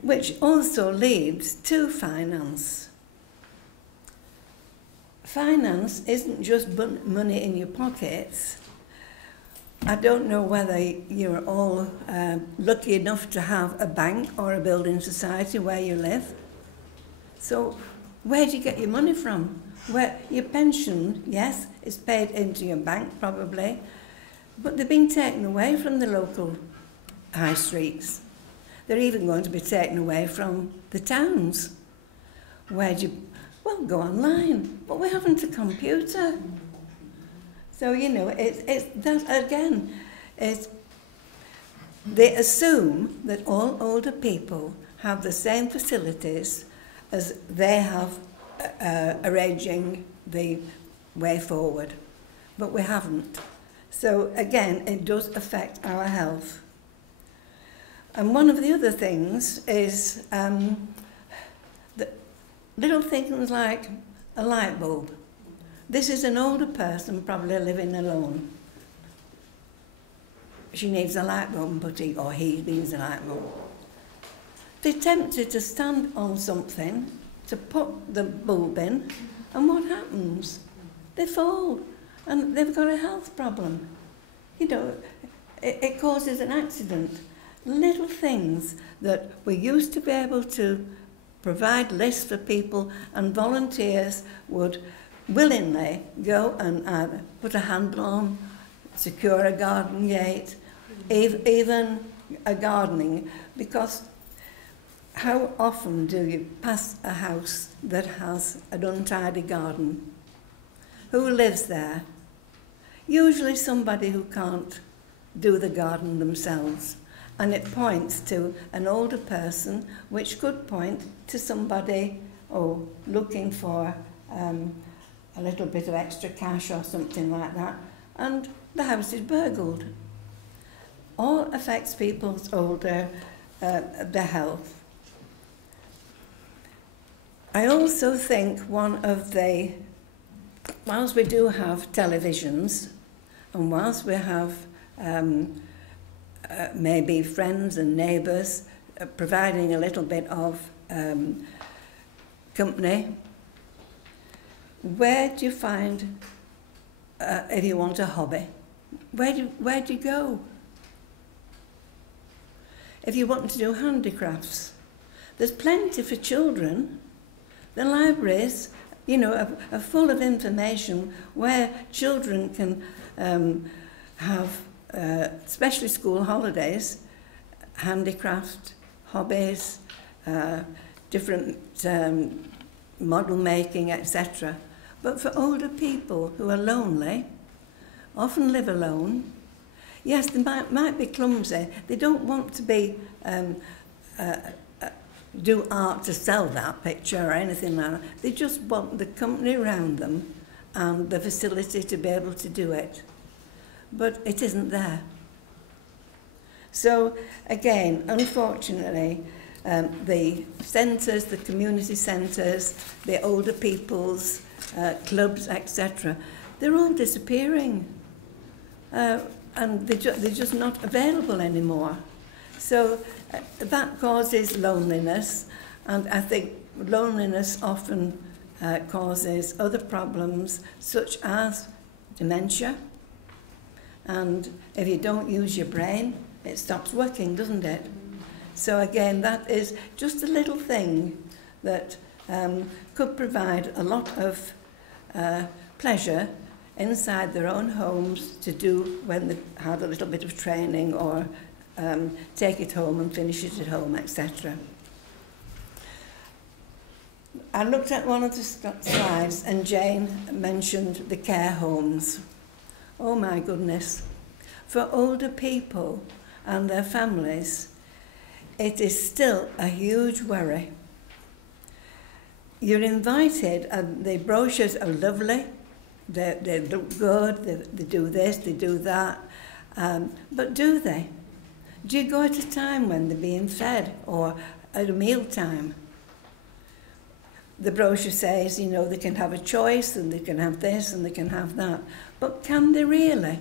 which also leads to finance. Finance isn't just money in your pockets. I don't know whether you're all lucky enough to have a bank or a building society where you live. So where do you get your money from? Where your pension, yes, is paid into your bank probably, but they're being taken away from the local high streets. They're even going to be taken away from the towns. Where do you, well, go online, but we haven't a computer. So, you know, it's that again, they assume that all older people have the same facilities as they have arranging the way forward, but we haven't. So again, it does affect our health. And one of the other things is the little things like a light bulb. This is an older person probably living alone. She needs a light bulb putting, or he needs a light bulb. They're tempted to stand on something to put the bulb in, and what happens? They fall, and they've got a health problem. You know, it causes an accident. Little things that we used to be able to provide lists for people, and volunteers would willingly go and put a handle on, secure a garden gate, even a gardening, because how often do you pass a house that has an untidy garden? Who lives there? Usually somebody who can't do the garden themselves. And it points to an older person, which could point to somebody looking for a little bit of extra cash or something like that, and the house is burgled. All affects people's older, their health. I also think one of the, whilst we do have televisions, and whilst we have maybe friends and neighbours providing a little bit of company, where do you find, if you want a hobby, where do you go? If you want to do handicrafts, there's plenty for children. The libraries, you know, are full of information where children can have, especially school holidays, handicraft, hobbies, different model making, etc. But for older people who are lonely, often live alone, yes, they might be clumsy. They don't want to be do art to sell that picture or anything like that. They just want the company around them and the facility to be able to do it. But it isn't there. So again, unfortunately, the centres, the community centres, the older people's clubs, etc., they're all disappearing. And they're just not available anymore. So that causes loneliness, and I think loneliness often causes other problems such as dementia, and if you don't use your brain, it stops working, doesn't it? So again, that is just a little thing that could provide a lot of pleasure inside their own homes to do when they had a little bit of training, or take it home and finish it at home, etc. I looked at one of the slides and Jane mentioned the care homes. Oh my goodness. For older people and their families, it is still a huge worry. You're invited, and the brochures are lovely, They look good, they do this, they do that. But do they? Do you go at a time when they're being fed or at a meal time? The brochure says, you know, they can have a choice and they can have this and they can have that. But can they really?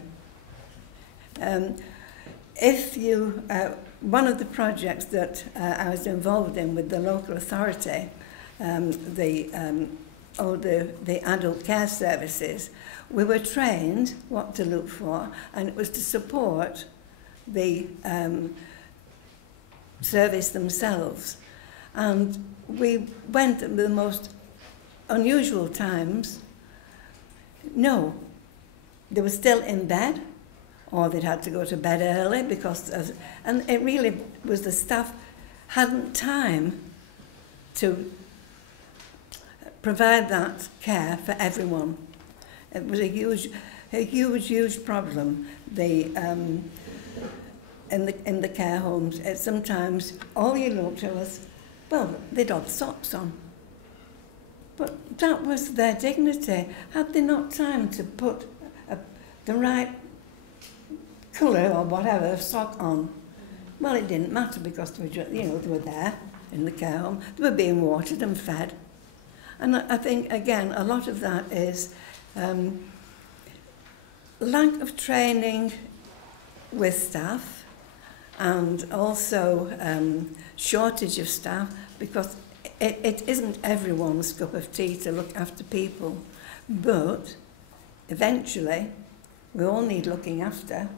One of the projects that I was involved in with the local authority, the adult care services, we were trained what to look for, and it was to support the service themselves. And we went at the most unusual times. No, they were still in bed, or they'd had to go to bed early and it really was the staff hadn't time to provide that care for everyone. It was a huge problem. In the care homes, sometimes all you looked at was, well, they'd have socks on. But that was their dignity. Had they not time to put the right colour or whatever sock on? Well, it didn't matter because they were there in the care home. They were being watered and fed. And I think, again, a lot of that is lack of training with staff, and also shortage of staff, because it isn't everyone's cup of tea to look after people. But eventually, we all need looking after.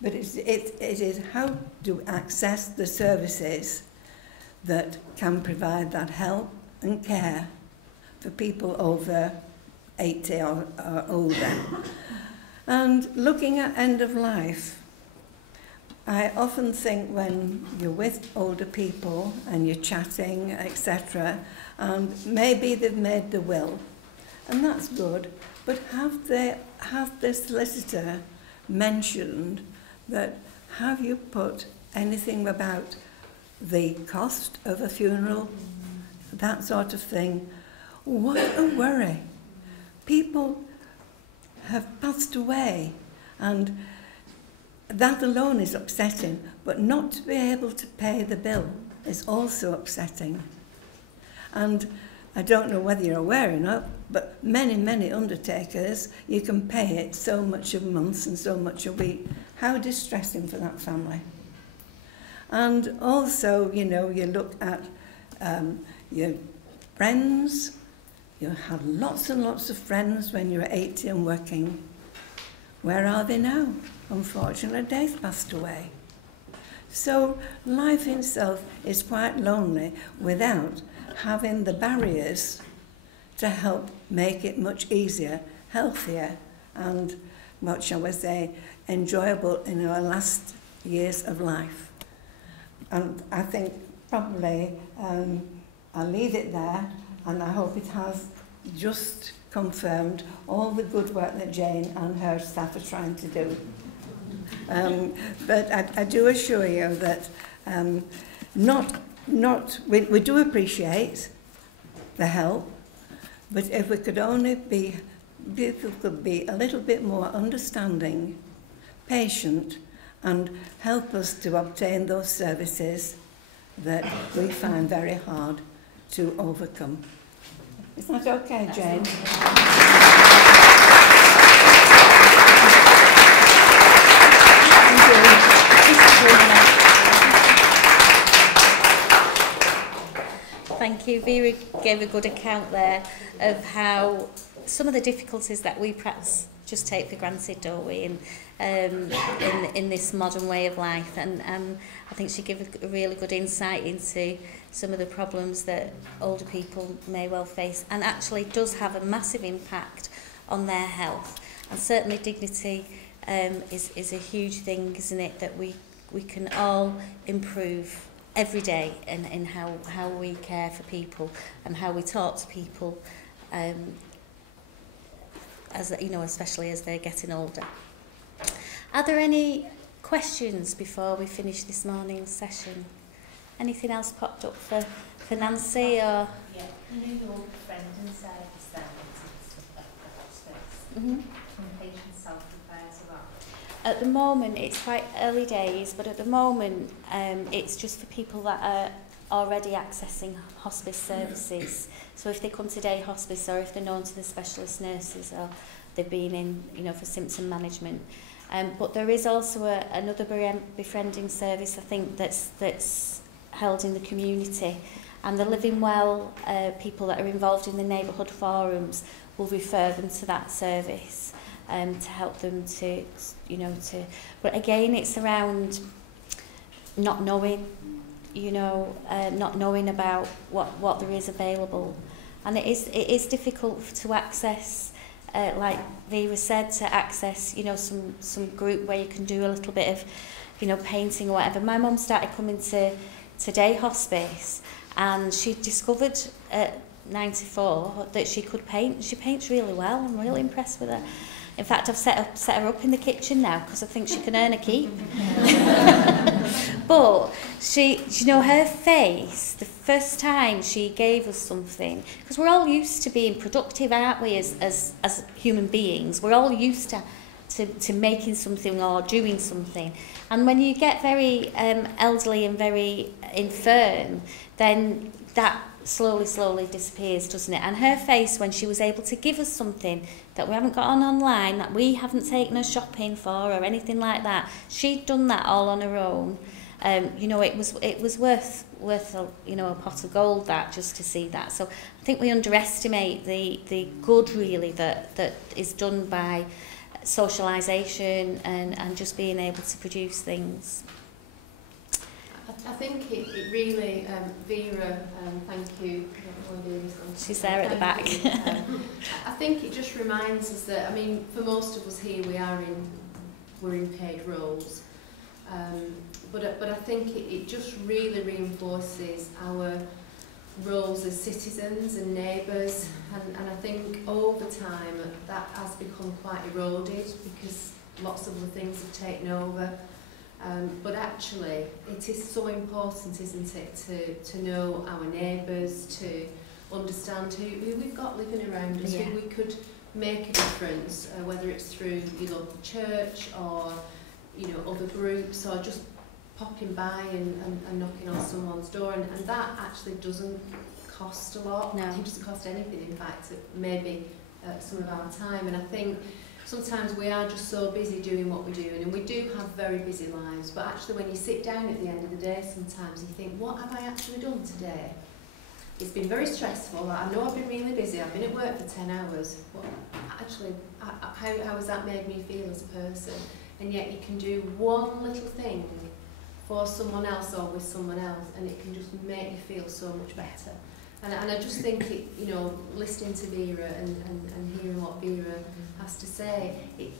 But it is how to access the services that can provide that help and care for people over 80 or older. And looking at end of life, I often think when you're with older people and you're chatting, etc., and maybe they've made the will, and that's good, but have the solicitor mentioned that, have you put anything about the cost of a funeral, that sort of thing? What a worry. People have passed away, and that alone is upsetting, but not to be able to pay the bill is also upsetting. And I don't know whether you're aware or not, but many undertakers, you can pay it so much a month and so much a week. How distressing for that family. And also, you know, you look at your friends. You had lots and lots of friends when you were 80 and working. Where are they now? Unfortunately, they've passed away. So life itself is quite lonely without having the barriers to help make it much easier, healthier, and, what shall we say, enjoyable in our last years of life. And I think probably I'll leave it there, and I hope it has just confirmed all the good work that Jane and her staff are trying to do. But I do assure you that we do appreciate the help, but if we could only be a little bit more understanding, patient, and help us to obtain those services that we find very hard to overcome. Is that okay, Jane? Thank you. Vera gave a good account there of how some of the difficulties that we perhaps just take for granted, don't we, in this modern way of life. And I think she gave a really good insight into some of the problems that older people may well face, and actually does have a massive impact on their health. And certainly dignity is a huge thing, isn't it, that we can all improve every day in how we care for people and how we talk to people, as you know, especially as they're getting older. Are there any questions before we finish this morning's session? Anything else popped up for Nancy, or? Yeah, you know your friend and service then and stuff like that, Mm-hmm. Can patients self-refer to that? At the moment, it's quite early days, but at the moment, it's just for people that are already accessing hospice services. So if they come to day hospice, or if they're known to the specialist nurses, or they've been in, for symptom management. But there is also another befriending service, I think, that's held in the community. And the Living Well people that are involved in the neighbourhood forums will refer them to that service to help them to. But again, it's around not knowing, not knowing about what there is available. And it is difficult to access, like Vera said, to access, some group where you can do a little bit of, painting or whatever. My mum started coming to day hospice, and she discovered at 94 that she could paint. She paints really well. I'm really impressed with her. In fact, I've set her up in the kitchen now because I think she can earn a keep. But her face, the first time she gave us something, because we're all used to being productive, aren't we, as human beings? We're all used to making something or doing something. And when you get very elderly and very infirm, then that slowly disappears, doesn't it? And her face, when she was able to give us something that we haven't got on online, that we haven't taken her shopping for or anything like that, she'd done that all on her own. It was worth a pot of gold, that, just to see that. So I think we underestimate the good, really, that is done by socialisation and just being able to produce things. I think it really, Vera, thank you. She's there at the back. I think it just reminds us that, for most of us here, we're in paid roles. But I think it just really reinforces our roles as citizens and neighbours, and I think over time that has become quite eroded because lots of the things have taken over. But actually, it is so important, isn't it, to know our neighbours, to understand who we've got living around us, who we could make a difference, whether it's through your local church or other groups, or just popping by and knocking on someone's door, and that actually doesn't cost a lot. No. It doesn't cost anything, in fact, maybe some of our time. And I think sometimes we are just so busy doing what we're doing, and we do have very busy lives, but actually when you sit down at the end of the day, sometimes you think, what have I actually done today? It's been very stressful. I know I've been really busy. I've been at work for 10 hours. But actually, how has that made me feel as a person? And yet you can do one little thing for someone else or with someone else, and it can just make you feel so much better. And I just think, listening to Vera and hearing what Vera has to say,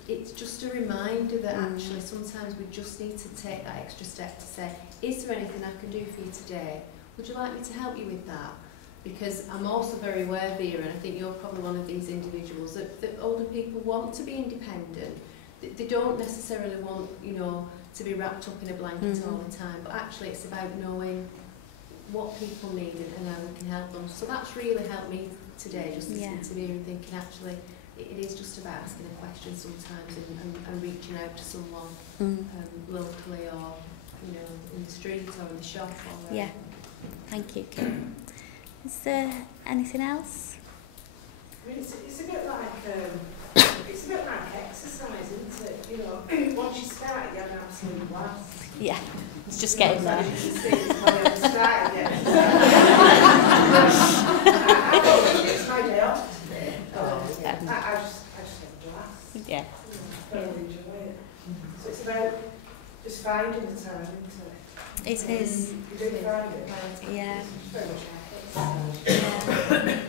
it's just a reminder that actually sometimes we just need to take that extra step to say, is there anything I can do for you today? Would you like me to help you with that? Because I'm also very aware, Vera, and I think you're probably one of these individuals, that older people want to be independent. They don't necessarily want, to be wrapped up in a blanket all the time, but actually it's about knowing what people need and how we can help them. So that's really helped me today, just listening to Vera and thinking, actually, it is just about asking a question sometimes and reaching out to someone locally, or in the street or in the shop or wherever. Yeah, thank you, Kim. Is there anything else? It's a bit like exercise, isn't it? Once you start, you have an absolute blast. Yeah, it's just getting there. I it's my day off today. I just have a blast. Yeah. I really enjoy it. So it's about just finding the time, isn't it? It is. You do find it. Yeah. It's very much like exercise. Yeah.